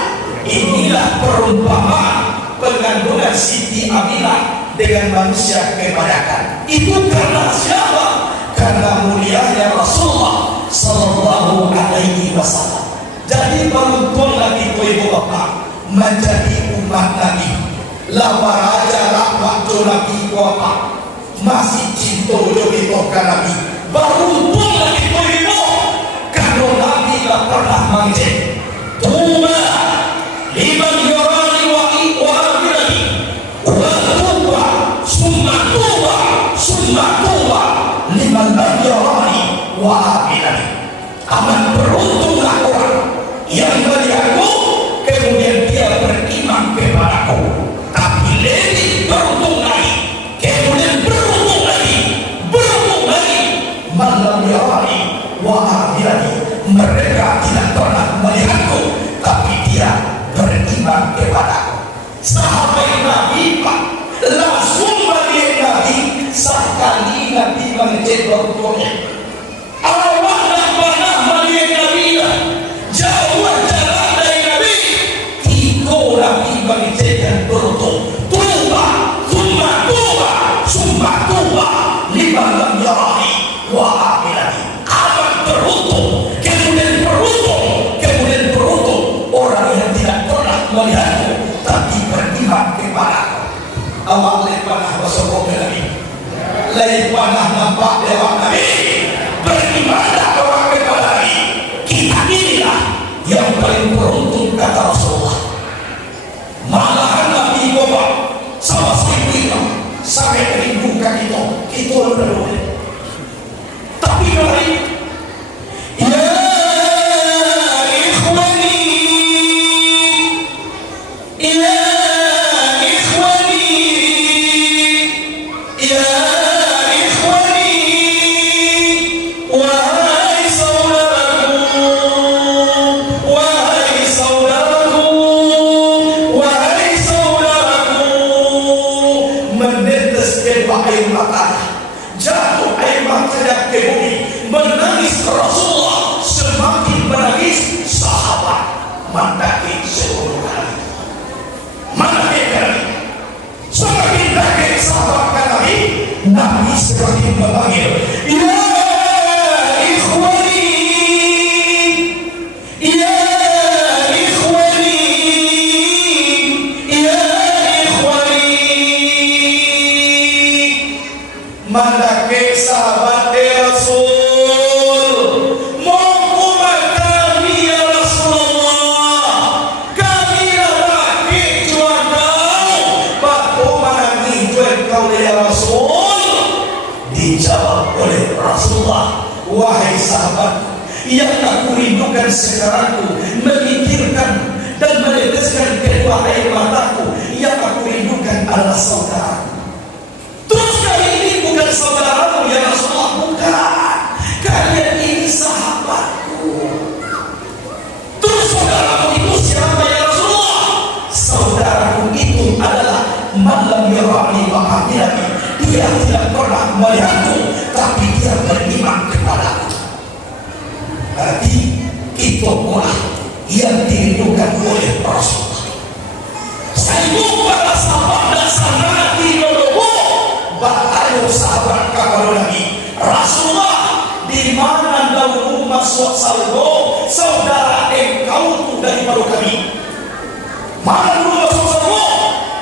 inilah perumpamaan pengandungan Siti Aminah dengan manusia kebanyakan. Itu karena siapa? Karena mulianya Rasulullah Sallallahu Alaihi Wasallam. Jadi beruntung lagi ibu bapak menjadi umat Nabi. Lama raja waktu Nabi bapak masih cinta jodoh ke Nabi. Beruntung lagi ibu kalau Nabi tak pernah mangje. Tuba liman yarani wa amilani wa tuba summa tuba liman lam yarani wa amilani. Aman beruntunglah orang yang melihatku kemudian dia beriman kepadaku. Tapi lebih beruntung lagi kemudian beruntung lagi man lam yarani wa amilani. Mereka tidak pernah melihatku tapi dia beriman kepadaku. Sahabat Nabi Pak langsung bagi Nabi sekali Nabi mengecek waktunya. Awak tak pernah melihat Nabi jauh jalan dari Nabi. Tiko Nabi mengecekkan beruntung. Summa tuba liman lam yarani wa amilani. Aman beruntung kemudian beruntung orang yang tidak pernah melihatku tapi beriman kepadaku. Awak lepanah wasokong Nabi, lepanah nampak lewat Nabi, berimanlah orang kepada Nabi. Kita inilah yang paling beruntung kata Rasulullah. Malahan Nabi bapak sama sekali sampai merindukan kita udah tapi mari air mata jatuh air mata ke bumi menangis Rasulullah semakin menangis sahabat mendaki seluruh kali semakin daki sahabat kali Nabi semakin memanggil ya ikhwani ya ikhwani ya ikhwani. Mandake sahabat Rasul mohon kami ya Rasulullah kami lagi jual kau menangi jual kau ya Rasul. Dijawab oleh Rasulullah, wahai sahabat yang aku rindukan sekarangku memikirkan dan meneteskan kedua air mataku yang aku rindukan adalah saudara. Terus kali ini bukan saudaramu ya Rasulullah, bukan. Kalian ini sahabatku. Terus saudaramu itu siapa ya Rasulullah? Saudaraku itu adalah man lam yarani wa amilani. Dia tidak pernah melihatku tapi dia beriman kepadaku. Berarti itu pula yang dirindukan oleh Rasulullah. Saya lupa rasa Jatuh sahabat kepada Nabi Rasulullah, di mana dahulu masuk salgo saudara engkau tu daripada kami. Mana dulu masuk salgo?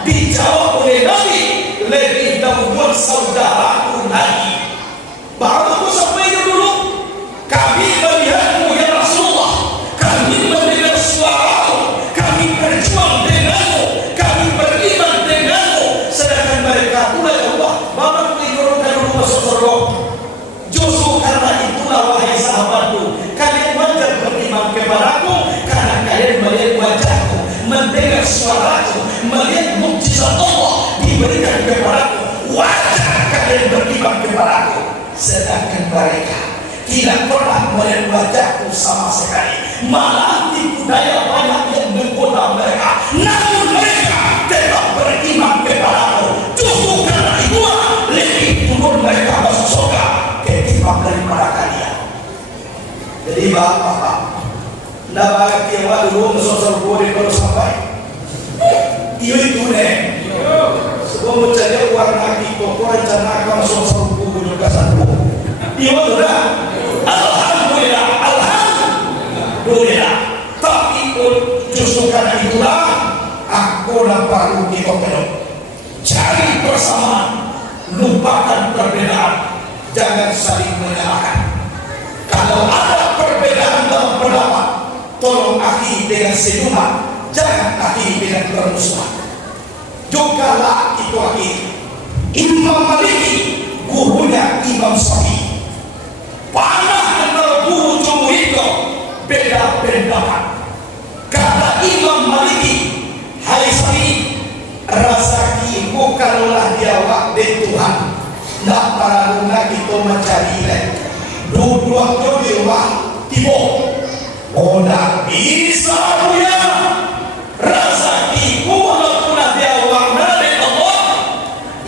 Dijawab oleh Nabi, lebih dahulu saudaraku Nabi. Baru sampai dulu kami melihatmu ya Rasulullah, kami mendengar suaramu, kami berjuang denganmu, kami beriman denganmu, sedangkan mereka pula ya Allah bapak mengizinkan dulu masuk surga. Justru karena itulah wahai sahabatku, kalian wajar beriman kepadaku karena kalian melihat wajahku, mendengar suaraku, melihat mukjizat Allah diberikan kepadaku. Wajar kalian beriman kepadaku. Sedangkan mereka tidak pernah melihat wajahku sama sekali, malah tipu daya banyak yang menggoda mereka, namun mereka tetap beriman kepadaku. Justru karena itulah lebih dulu mereka masuk surga ketimbang daripada kalian. Jadi bapak-bapak, ndak banyak tiap dulu masuk surga baru sampai. Iyo itu nih. Sebelum mencari warna kita, rencana akan masuk surga juga satu. Iyo sudah. Alhamdulillah, alhamdulillah. Tapi justru karena itulah aku perlu kita penuh. Cari persamaan, lupakan perbedaan, jangan saling menyalahkan. Kalau ada perbedaan dalam pendapat, tolong akhiri dengan senyuman, jangan akhiri dengan permusuhan. Jugalah itu akhiri. Imam Maliki, gurunya Imam Syafi'i. Panah antara guru jumhur itu beda pendapat. Kata Imam Maliki, hai Syafi'i, rasakiku kalaulah dia waktu Tuhan, nak perlu kita mencari lagi. Dua-dua di rumah timur. Oh, tak bisa punya rasakiku walaupun dia wakna dari Allah.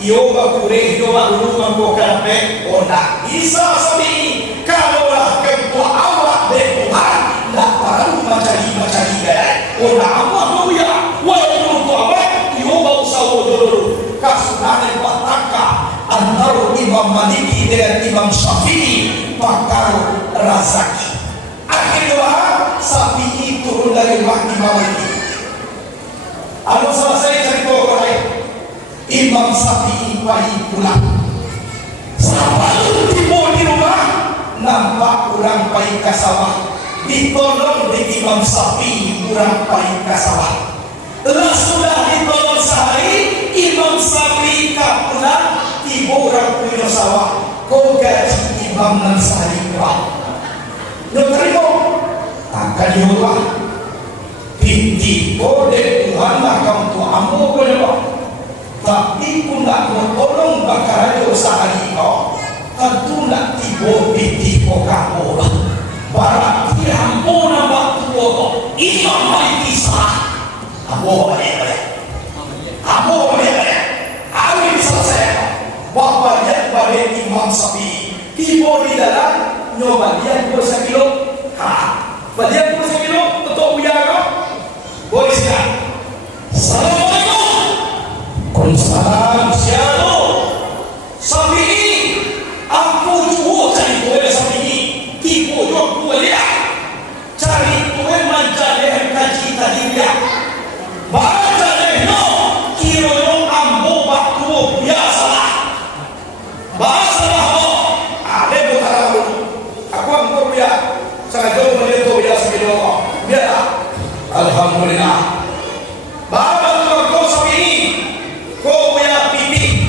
Iyo bakure iyo dulu mampu kanape. Oh, tak bisa Syafi'i. Kalaulah ketua awak dari Tuhan, nak perlu mencari gaya. Oh, tak apa punya walaupun ketua awak iyo bau sawo dulu. Kasunan yang pataka antara Imam Maliki dengan Imam Syafi'i pakar razaki. Akhirnya Syafi'i turun dari rumah Imam Maliki. Lalu selesai cerita orang Imam Syafi'i pergi pulang. Sampai tiba di rumah, nampak orang pergi ke sawah. Ditolong di Imam Syafi'i orang pergi ke sawah. Setelah sudah ditolong sehari, Imam Syafi'i pulang, tiba orang punya sawah. Kau gaji Imam nan sehari kurang. Lu terima? Akan diubah. Binti boleh Tuhan akan tu amu boleh pak. Tapi pun nak tolong bakal ada sehari kau. Tentu nak tiba binti kau kamu lah. Berarti amu nama tu kau. Imam Maliki sah. Amu boleh. Amu boleh. Awi selesai. Bapak dia balik Imam Syafi'i. Tiba di dalam nyoba dia pun sekilo. Dia pun sekilo untuk uyaga. Boleh siap. Assalamualaikum. Waalaikumsalam. Siapa? Syafi'i. Aku juga cari tuan Syafi'i. Tiba juga tuan dia. Cari tuan manja leher kaji tadi dia. Baca lehno. Kira yang ambo baktu biasa lah. Bahasa lah. Ada bukan aku. Aku ambo biasa. Sangat jauh melihat tu biasa video. Biasa. Alhamdulillah. Bapak tu kau Syafi'i. Kau punya pipi.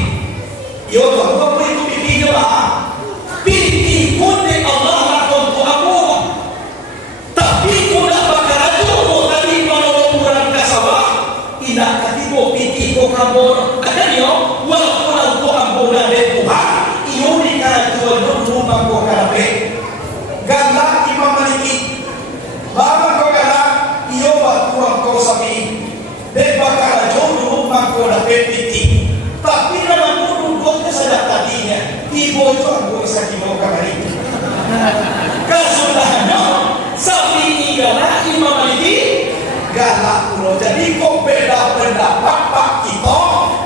Yo tu kau punya pipi je lah. Pipi pun di Allah lakukan tu aku. Tapi kau nak bakar aja. Kau tadi mahu orang kasawah. Tidak ketipu pipi kau kabur. Akan yo. Walaupun aku ambo dari Tuhan. Iyo ni kana tuan rumah kau karape. Galak Imam Maliki. Bapak kau galak. Iyo batuang kau Syafi'i. Dan bakal jodoh rumah kau dapat piti. Tapi dalam duduknya saja tadinya. Ibu itu aku bisa dibawa kembali. Kesultahannya Syafi'i galak Imam Maliki galak pulau. Jadi kau beda pendapat Pak kita.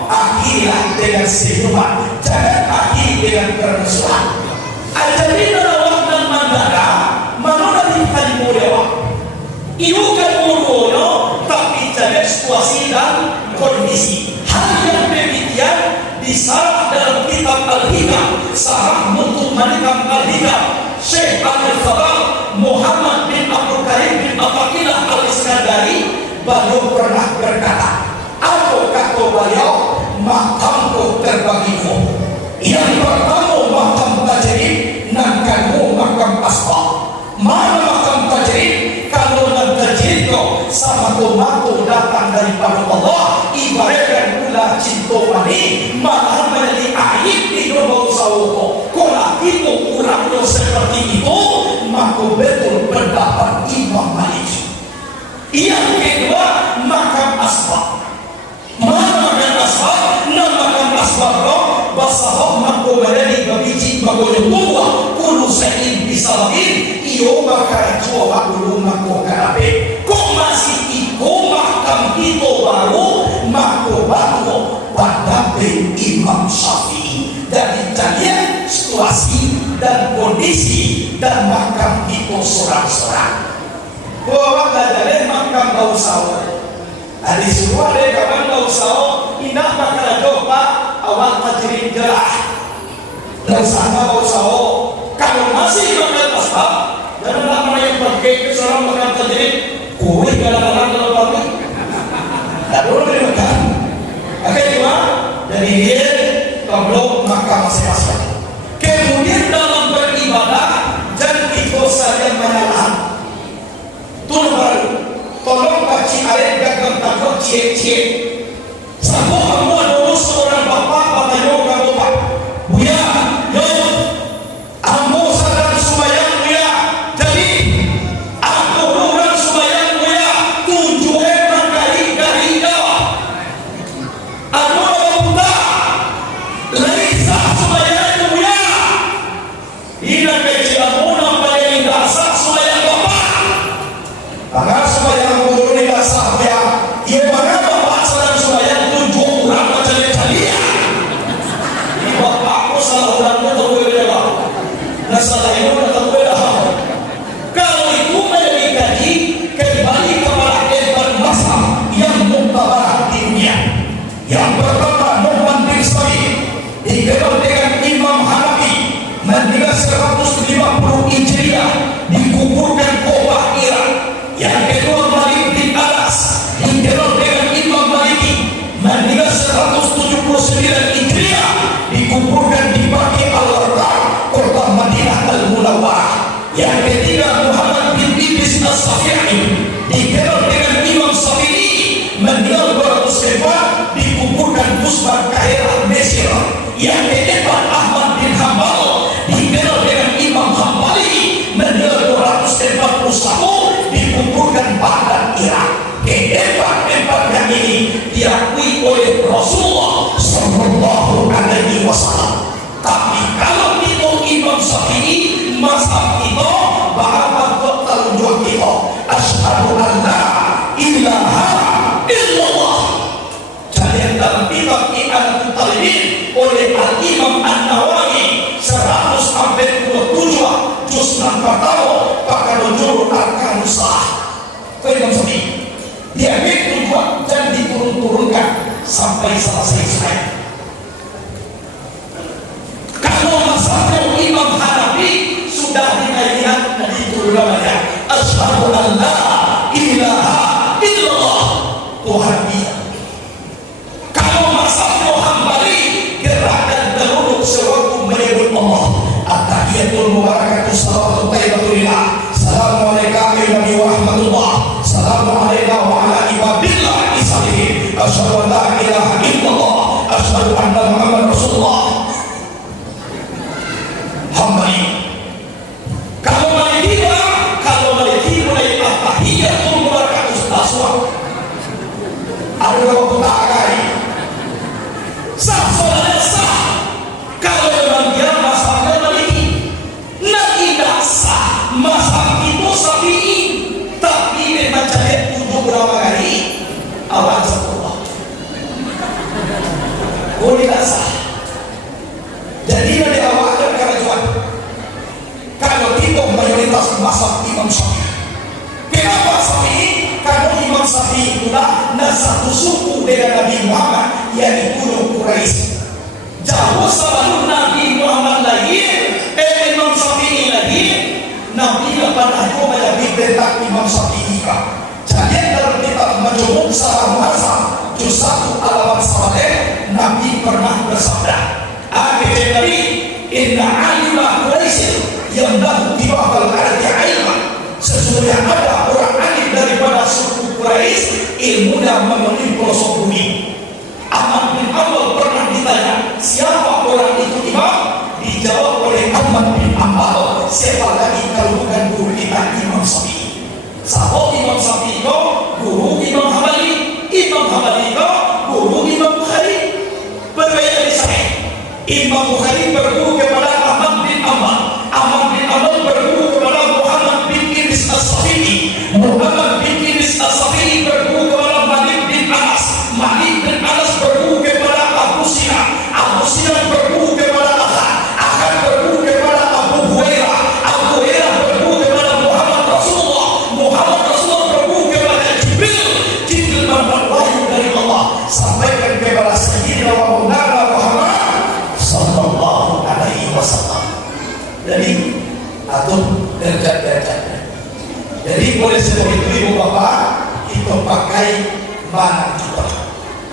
Akhirlah dengan senyuman. Jangan akhir dengan permusuhan. Ajarin rawat dan mandara, mana dari tadi mulia. Ibu kan mulia, tapi jadi situasi dan kondisi. Hal yang demikian disarah dalam kitab Al-Hikam, sarah untuk Manikam Al-Hikam. Syekh Al-Fadhal Muhammad bin Abdul Karim bin Afaqilah Al-Iskandari beliau pernah berkata, aku kata beliau, makamku terbagi dua. Yang pertama makam tajrid, dan kamu makam asbab. Mana makam tajrid? Kalau dan tajrid kau sama tomato datang daripada Allah, ibaratkan pula cinta mani, malah menjadi aib di dalam usahaku. Kalau itu kurangnya seperti itu, maka betul pendapat Imam Malik. Yang kedua, makam asbab. Mana makam asbab? Makam asbab kau basahok maka menjadi babiji bagonya buah kulu sain bisa labin iyo maka jua dulu maka karabe. Kok masih iko makam itu baru maka baru pada Imam Syafi'i. Dari jadian situasi dan kondisi dan makam itu sorang-sorang. Bahwa dari makam bau sawah. Ada semua dari kapan bau sawah indah maka doa awal tajrid jerah. Dan sana bau sawah. Kalau masih makan asbab dan lama yang pakai ke seorang makan tajrid, kue kadang-kadang kalau balik. Tak boleh dimakan. Oke cuma dari dia kalau maka masih asbab. Kemudian dalam beribadah jangan kita saja menyalahan. Tolong baru, tolong baca ayat gagal takut cie-cie. Sama kamu ada seorang bapak katanya kamu pak, buya, yo, ambo sadar sumayang buya. Jadi aku orang sumayang buya 7 kali jawab. Anu buta, Lisa sumayang buya. Ina kecil muna paling dasar sumayang bapak. Maka sumayang guru ni dasar buya. Ia mana bapak sadar sumayang 7 orang macam dia. Ini bapakku salah orang tu tahu bela. Nasalah itu dah tahu bela. Kalau itu menjadi kaji kembali kepada empat mazhab yang muktabar di dunia. Yang pertama Nu'man bin Sabit dikenal dengan Imam Hanafi, meninggal 150 Hijriah, dikuburkan Kubah Irak. Yang kedua Malik bin Anas dikenal dengan Imam Maliki, meninggal 179 Hijriah, dikuburkan di Baqi al-Gharqad, kota Madinah Al-Munawwarah. Yang ketiga Muhammad bin Idris As-Syafi'i, dikenal dengan Imam Syafi'i, meninggal 204, dikuburkan Musbar Kairah Mesir. Yang keempat Ahmad bin Hanbal, dikenal dengan Imam Hambali, meninggal 241, dikuburkan Baghdad Irak. Keempat yang ini diakui oleh Rasulullah Sallallahu Alaihi Wasallam. Tapi kalau itu Imam Syafi'i, mazhab kita bahwa dokter jual kita asyhadu an la ilaha illallah. Jadi dalam kitab I'anatul Talibin oleh Al-Imam An-Nawawi 127 juz 6 pertama pakai rujul arkanus salah. Imam Syafi'i dia tujuan dan diturun-turunkan sampai selesai. Kalau mazhabnya Imam Hanafi sudah dinaikkan dan diturunkan asyhadu an la ilaha illallah, Tuhan dia. Kalau mazhabnya Hambali gerakan teruduk sewaktu menyebut Allah, at-tahiyatul mubarakatuh salawatu thayyibatulillah, assalamualaikum warahmatullahi wabarakatuh, assalamualaikum wa ala ibadillah isalihin, asyhadu an la ilaha illallah, asyhadu anna Muhammad Rasulullah. Hambali. Kalau Maliki mulai at-tahiyatul mubarakatuh aswad. Ada waktu tak agai. Sah soalnya sah. Kalau memang dia mazhabnya Maliki, nah tidak sah. Mazhab itu Syafi'i, tapi memang jadi 7 berapa kali awal sekolah. Oh tidak sah. Jadi mazhab Imam Syafi'i. Kenapa Syafi'i? Karena Imam Syafi'i itulah satu suku dengan Nabi Muhammad, yaitu Quraisy. Jauh sebelum Nabi Muhammad lahir, Imam Syafi'i lahir, Nabi pada Nabi tentang Imam Syafi'i. Jadi dalam kitab Majmu' Syarah Muhazzab juz 1 halaman 1, Nabi pernah bersabda, akhir Nabi, inna alima Quraisy yang lahu tibaqal ardi ilma, sesungguhnya ada orang alim daripada suku Quraisy, ilmunya memenuhi pelosok bumi. Ahmad bin Hanbal pernah ditanya, siapa orang itu imam? Dijawab oleh Ahmad bin Hanbal, siapa lagi kalau bukan guru kita Imam Syafi'i. Sahabat Imam Syafi'i itu guru Imam Hambali, Imam Hambali itu guru Imam Bukhari. Berbeda di sahih, Imam Bukhari berguru kepada Ahmad bin Hanbal, Ahmad bin Hanbal berguru kepada Muhammad bin Idris As-Safi'i, Muhammad bin Idris As-Safi'i berguru kepada Malik bin Anas, Malik bin Anas berguru kepada Abu Sinan, Abu Sinan berguru kepada Ahad berguru kepada Abu Hurairah, Abu Hurairah berguru kepada Muhammad Rasulullah, Muhammad Rasulullah berguru kepada Jibril, Jibril membawa wahyu dari Allah sampaikan kepada Sayyidina wa Maulana Muhammad sallallahu alaihi wasallam. Jadi atau derajat-derajat. Jadi oleh sebab itu ibu bapak kita pakai mana kita.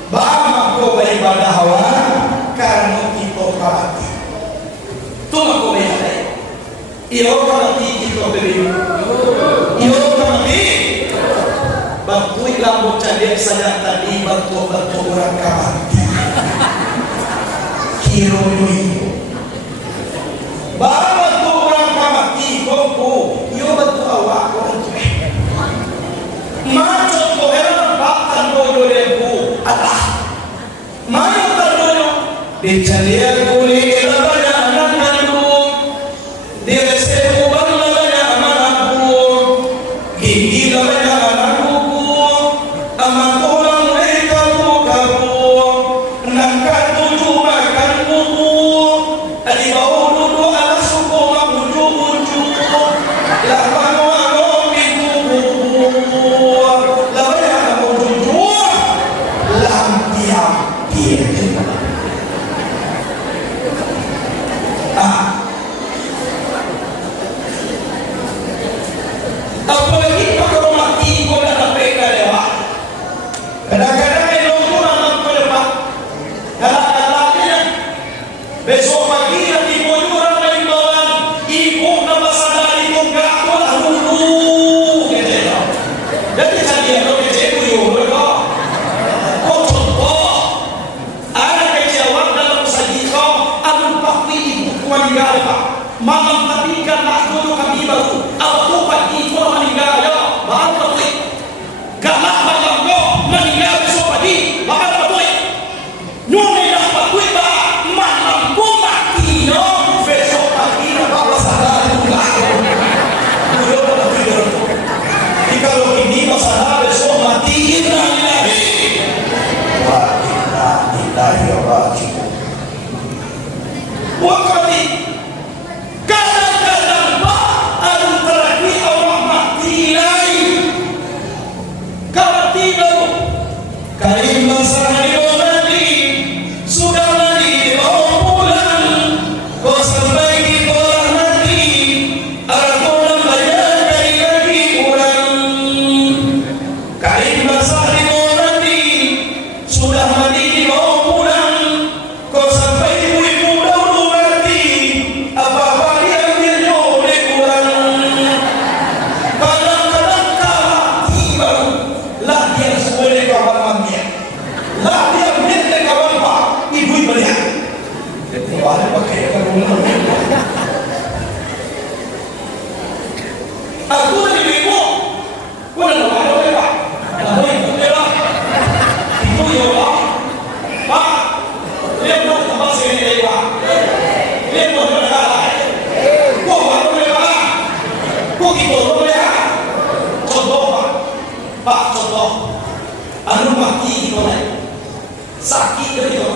Bama ko beribadah hawa karena kita kawati. Tuma ko beribadah. Iyo kawati kita beribadah. Iyo kawati. Bantu ilang bocah saja tadi bantu orang kawati. Kiro itu. Bama bantu orang kawati koko. Iyo bantu awak bantu. Macam ko heran bahkan bodoh lebu Allah. Mana terdoyo dicalia kuli elabanya anakku, direseku banglanya anakku, gigi labanya anakku, amatulang mereka bukaku, nangkat tujuh makan buku, adibau dulu alas suku makuju-kuju, lawan-lawan itu buku, labanya makuju, lampiang. Apalagi kalau mati kau dah sampai ke lewat. Kadang-kadang yang nunggu anak kau lepas. Kadang-kadang besok pagi nanti bojuran dari bawah ibu nama sadar ibu gak kau dah dulu. Jadi saya dia tu kecil tu mereka. Kau contoh. Meninggal pak, malam tadi kan nak dulu kami baru, awak pagi itu meninggal ya, bahan betul. Galah malam kau meninggal besok pagi, bahan betul. Nuni dah betul bah, malam kau mati ya, besok pagi nak apa salah juga. Dulu dah tidur. Kalau ini masalah besok mati, inna lillahi wa inna ilaihi raji'un. Waktu kadang-kadang pak antara kita orang mati lain kalau tidur kain masalah di mandi sudah mandi bulan kau sampai di kolam mati aku membayar dari lagi kurang kain masalah di mandi sudah mandi di bulan kau sampai aku lagi bingung, aku nak apa lagi pak? Aku ikut dia lah, itu ya pak, dia buat apa sih ini pak? Dia buat apa lagi? Kau apa boleh pak? Kau gitu boleh pak? Contoh pak contoh, anu mati gitu lah, sakit gitu,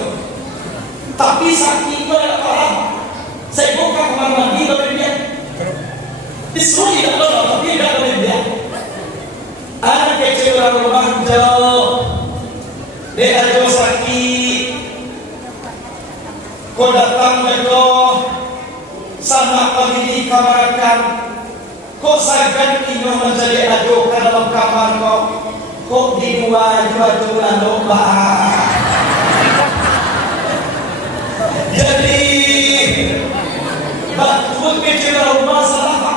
tapi sakit itu ada parah. Saya buka kamar mandi tapi dia Disuruh tidak boleh, tapi tidak boleh dia. Anak kecil orang remaja, dia ada sakit, kau datang ke sana pagi kamarakan, kau sagan ini menjadi ado ke dalam kamar kau di dua jualan domba. Jadi betul kecil rumah salah.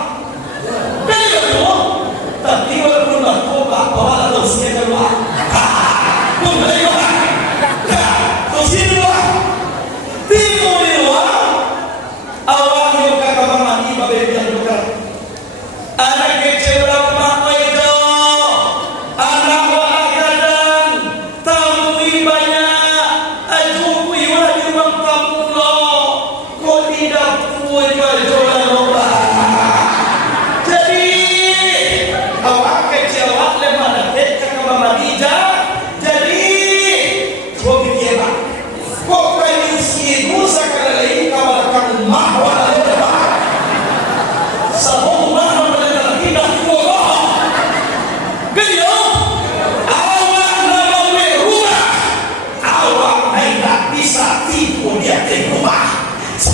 Betul. Tapi walaupun bertobat, awal atau siapa keluar. Pun keluar. Terus keluar. Timur keluar. Awal yang kakak mandi bagai yang dokter. Anak kecil rumah itu, anak wakadan, tamu banyak, ajuk iwan di ruang tamu lo, kau tidak puas jualan lomba. Jadi awak kecil awak lemah dapat kakak mandi jadi kau pikir apa? Kau kayu si musa kalai kawal kamu mahwala lomba. Sabun mahwala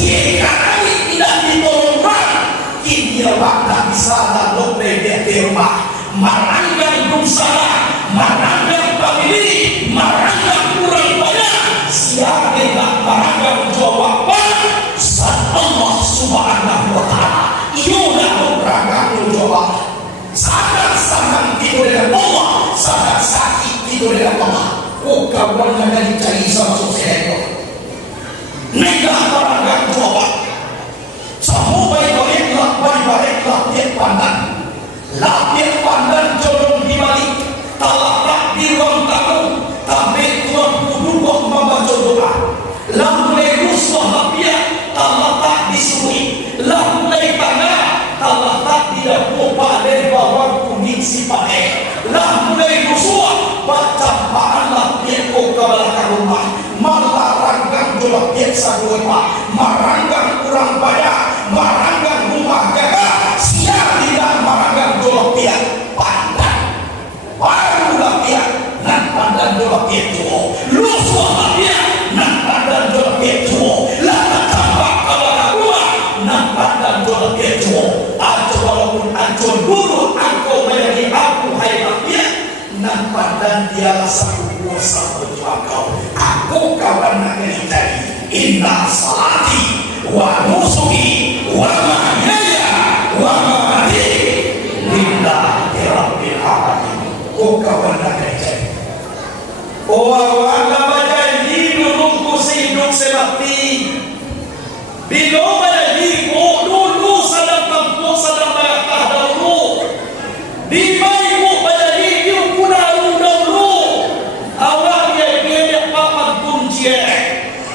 jika kami tidak ditolong kini awak tak bisa lalu bebek di rumah maranggang berusaha maranggang pamili maranggang kurang banyak siapa tidak maranggang jawaban saat Allah subhanahu wa ta'ala iulah maranggang jawab sangat-sangat itu dengan Allah sangat sakit itu dengan Allah kawan akan dicari sama sosial negah baranggang jawab semua baik-baiklah tiap pandan lapiat pandan jodoh di balik talapak di ruang tamu tapi tuan duduk membaca doa lah mulai rusuh lapiat talapak di suri lah mulai tanah talapak di dapur pada bawah kuning si pakai lah mulai rusuh baca paan lapiat kau ke belakang rumah maranggang jolak biasa dua maranggang kurang banyak maranggang rumah gagah siap tidak maranggang jolak biak pandan baru lapiak nan pandan jolak biak tuo lusuh lapiak nan pandan jolak biak tuo lata tambah kawakan rumah nan pandan jolak biak tuo aco walaupun aco dulu aku menjadi aku hai lapiak nan pandan dialah satu kuasa berjuang kau aku kawan nak tadi inna salati wa nusuki wa mahyaya wa mamati lillahi rabbil alamin kau kawan nak tadi awak baca hidup hidup semati bila menjadi dulu sedang tempuh sedang mereka dahulu di baik menjadi diukur dahulu awak dia papan kunci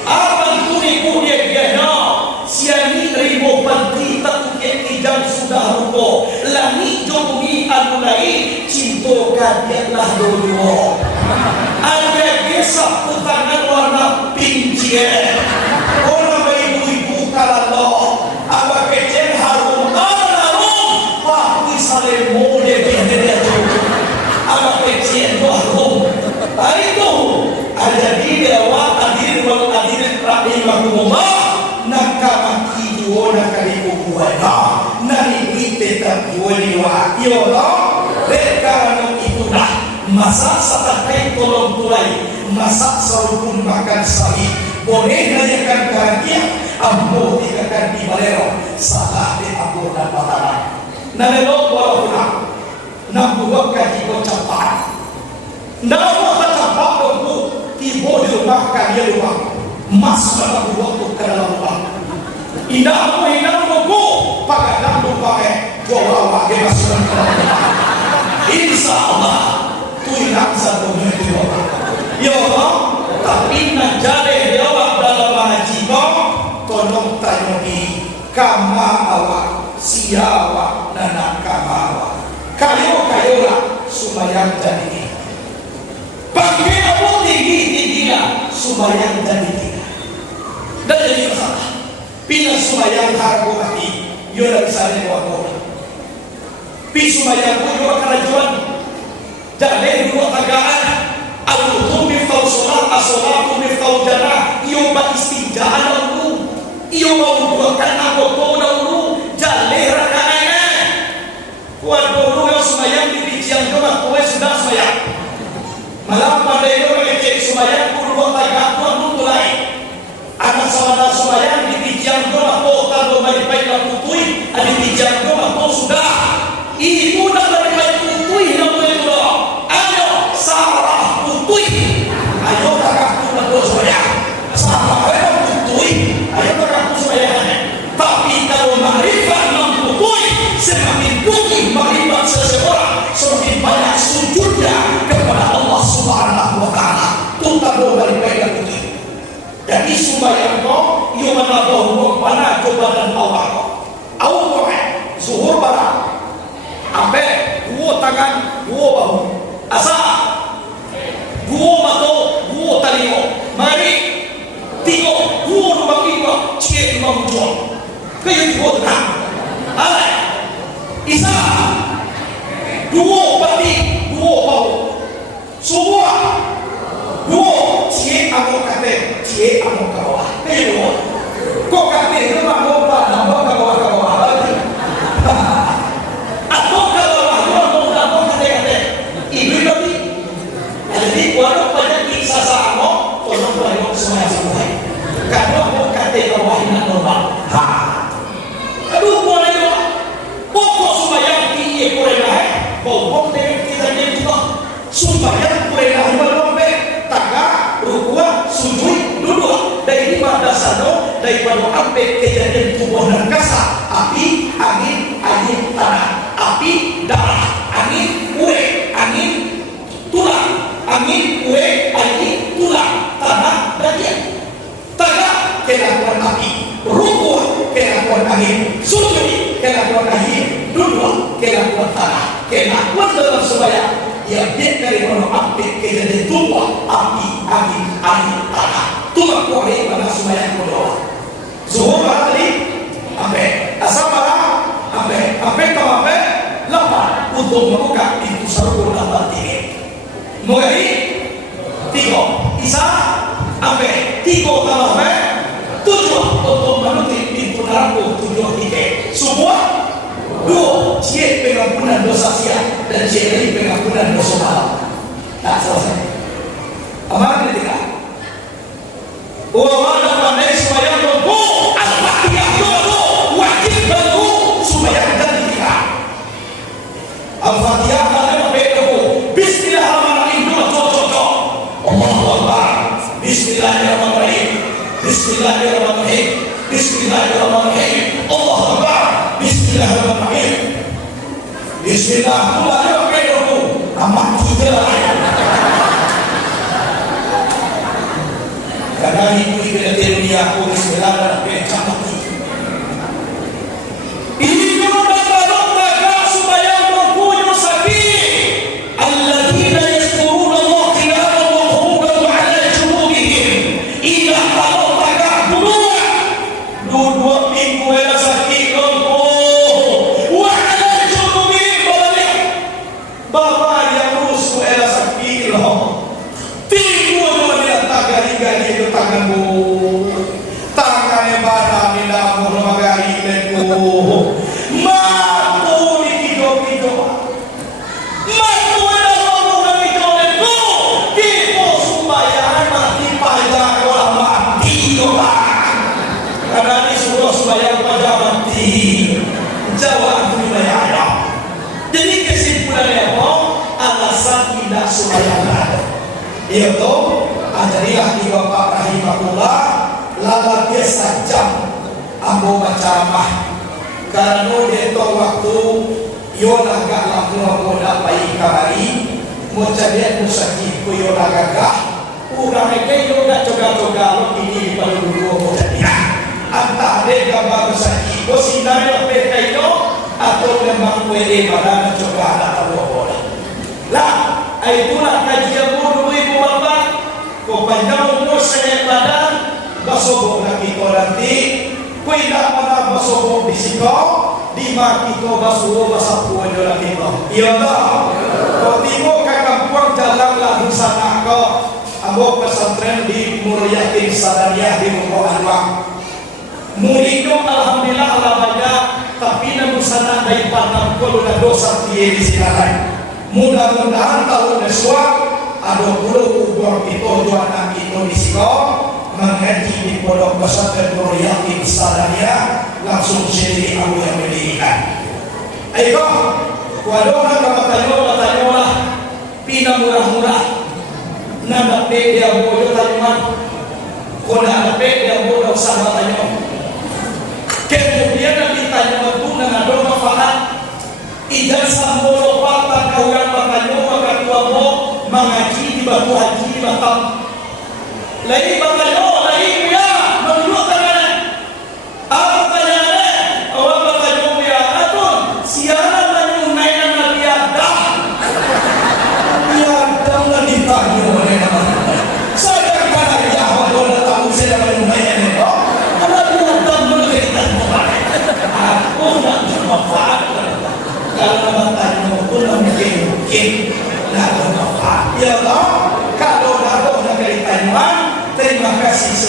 apan tuniku dia siani ribu panti takuke kijam sudah ruko lani jomi alulai cinto kadiatlah dulu ada kisah putangan warna pincie orang ibu-ibu kalau apa kecil harum harum pak wisale mode dia apa kecil harum itu ada di dewa adir wal adir rahimahumullah nakamaki juona kaliku kuwana nani ite tabuani wa yono rekano itu dah masak satakai tolong tulai masak sarupun makan sahih boleh nanyakan karantia ambo tikakan di balero salah de ambo dan patana nanelo walaupun nambuak kaji ko capat nama tercapat doku tibo di rumah kalian rumah masuk dalam waktu ke dalam rumah indah doku pakai nambu pakai jual pakai masuk dalam rumah insya Allah tu indah satu menit ya Allah tapi nak jadi jawab dalam haji kau tolong tanya di kama awak siapa dan kama awak kayo lah supaya jadi pakai apa tinggi-tingginya sembahyang jadi tidak dan jadi masalah pindah sembahyang harga mati yola bisa lewat orang Bisumaya ko yung karajuan. Dali dua tagaan. Al-wudu miftau sholat, as-sholatu miftau jannah. Iyo ba istinjaan ang lu? Iyo mauduakan ako to na lu? Dali rakaana. Kuat dulu yang sumayang di bijian rumah tuwe sudah sumayang. Malam pada itu mengecek sumayang dua tagaan tuan lu lain. Anak sawana sumayang di bijian rumah to kalau balik-balik lang putui, di bijian rumah to sudah. Ibu nak balik-balik putui na mo ito do. Ano? Sarah putui. Ayo kakak tu na sumayang. Sarah ay putui. Ayo kakak tu sumayang. Tapi kalau marifat ng putui, semakin tinggi marifat seseorang, semakin banyak sujudnya kepada Allah Subhanahu wa Ta'ala. Tutado balik-balik putui. Jadi sumayang ko, yung manabaw mo pana coba dan Allah ko. Aw ko zuhur barang. Ampe, guo tangan, guo bahu. Asa, guo mato, guo talingo. Mari, tigo, guo lubang iba, cie lubang jual. Kaya guo tenang. Alay, isa, guo pati, guo bahu. Semua, guo cie amok kate, cie amok kawa. Kaya guo. Kok kate itu amok pada amok kawa. Walau pada kisah sama, orang banyak semua semua. Kalau mau kata kawahinan normal, aduh boleh doa. Pokok supaya dia boleh naik, pokok dengan kita yang kita supaya boleh naik berlomba, taga, rukua, sujud, duduk. Dari pada sano, dari pada ampe kejadian tubuh dan kasar, api, angin, air, tanah, api, darah, angin, ure, angin, tulang. Angin, kue, air, tulang, tanah, bagian. Taga, kelakuan api. Rukuh, kelakuan angin. Sujud, kelakuan air. Duduk, kelakuan tanah. Kelakuan dalam sembahyang. Ia dari mana api kejadian tubuh, api, angin, air, tanah. Tulang kuari pada sembahyang berdoa. Zuhur tadi, ampe. Asal marah, ampe. Ampe kau ampe, lapar untuk membuka pintu surga dan batin. Mulai tiga, isa, ampe, tiga tambah ampe, tujuh untuk menutup pintu neraka tujuh tiga. Semua dua, cie pengampunan dosa siang dan cie lagi pengampunan dosa malam. Tak selesai. Amal ketiga. Orang pandai supaya mampu al-fatihah dulu wajib bantu supaya kita ketiga. Al-fatihah adalah berdoa. Bismillahirrahmanirrahim. Bismillahirrahmanirrahim. Bismillahirrahmanirrahim. Bismillahirrahmanirrahim. Allah Akbar. Bismillahirrahmanirrahim. Bismillahirrahmanirrahim. Amat kita. Karena itu kita dunia aku Bismillahirrahmanirrahim. Ini memang data supaya mempunyai sakit. Alladzina yadhkuruna Allah qiyaman wa qu'udan wa 'ala junubihim. Ila kalau tagak dua minggu ada sakit wa 'ala junubihim balik. Bapak yang rusuh ada sakit tinggu dia tagari-gari itu tanganmu. Tangannya badan di dapur magari leku. Mampu di kido-kido. Mampu ada ngomong itu leku. Kita sembahyang mati pajak orang mati orang. Karena disuruh sembahyang pajak mati. Jawab dibayar. Jadi kesimpulannya apa? Alasan tidak sembahyang. Yaitu ajarilah di Bapak rahimahullah lala biasa jam ambo macamah karena dia tahu waktu yo naga lamu moda pai kamari mo jadi musaki ko yo naga ga urang ke yo ga coga-coga lo ini baru dulu mo jadi anta de gambar musaki ko sinare pe yo atau memang wele pada coga ada bola lah itulah kajian dulu ibu bapak kau panjang umur saya badan basobok lagi kau nanti kau tidak pernah basobok di sikau di kita basuh masa puan jalan kita. Iya tak? Kau timo ke kampung jalan lah di sana kau. Ambo pesantren di Muryakin Sadariyah di Muka Anwar. Muridnya alhamdulillah Allah banyak, tapi namun sana dari pandang kalau ada dosa dia di sini. Mudah-mudahan tahun depan ada puluh ubah kita dua anak kita di sini mengaji di pondok pesantren Muryakin Sadariyah langsung sendiri aku yang mendirikan. Ayo, waduh nak katanya lah, pina murah-murah. Nanda pe dia bodoh tanyuan, kona ada pe dia bodoh sama tanyuan. Kemudian nanti tanyuan tu nang ada manfaat. Ijan sambolo patah kauran bakanyuan maka tua mo mengaji di batu haji di Batam. Lagi bakanyuan lagi puya menurut tangan. Apa tangannya? Awak bakanyuan puya atun siapa menyu naikan nabi Adam. Adam nggak ditanya. Kalau matanya pun mungkin nak bermanfaat. Ya Allah, kalau nak negeri Taiwan, terima kasih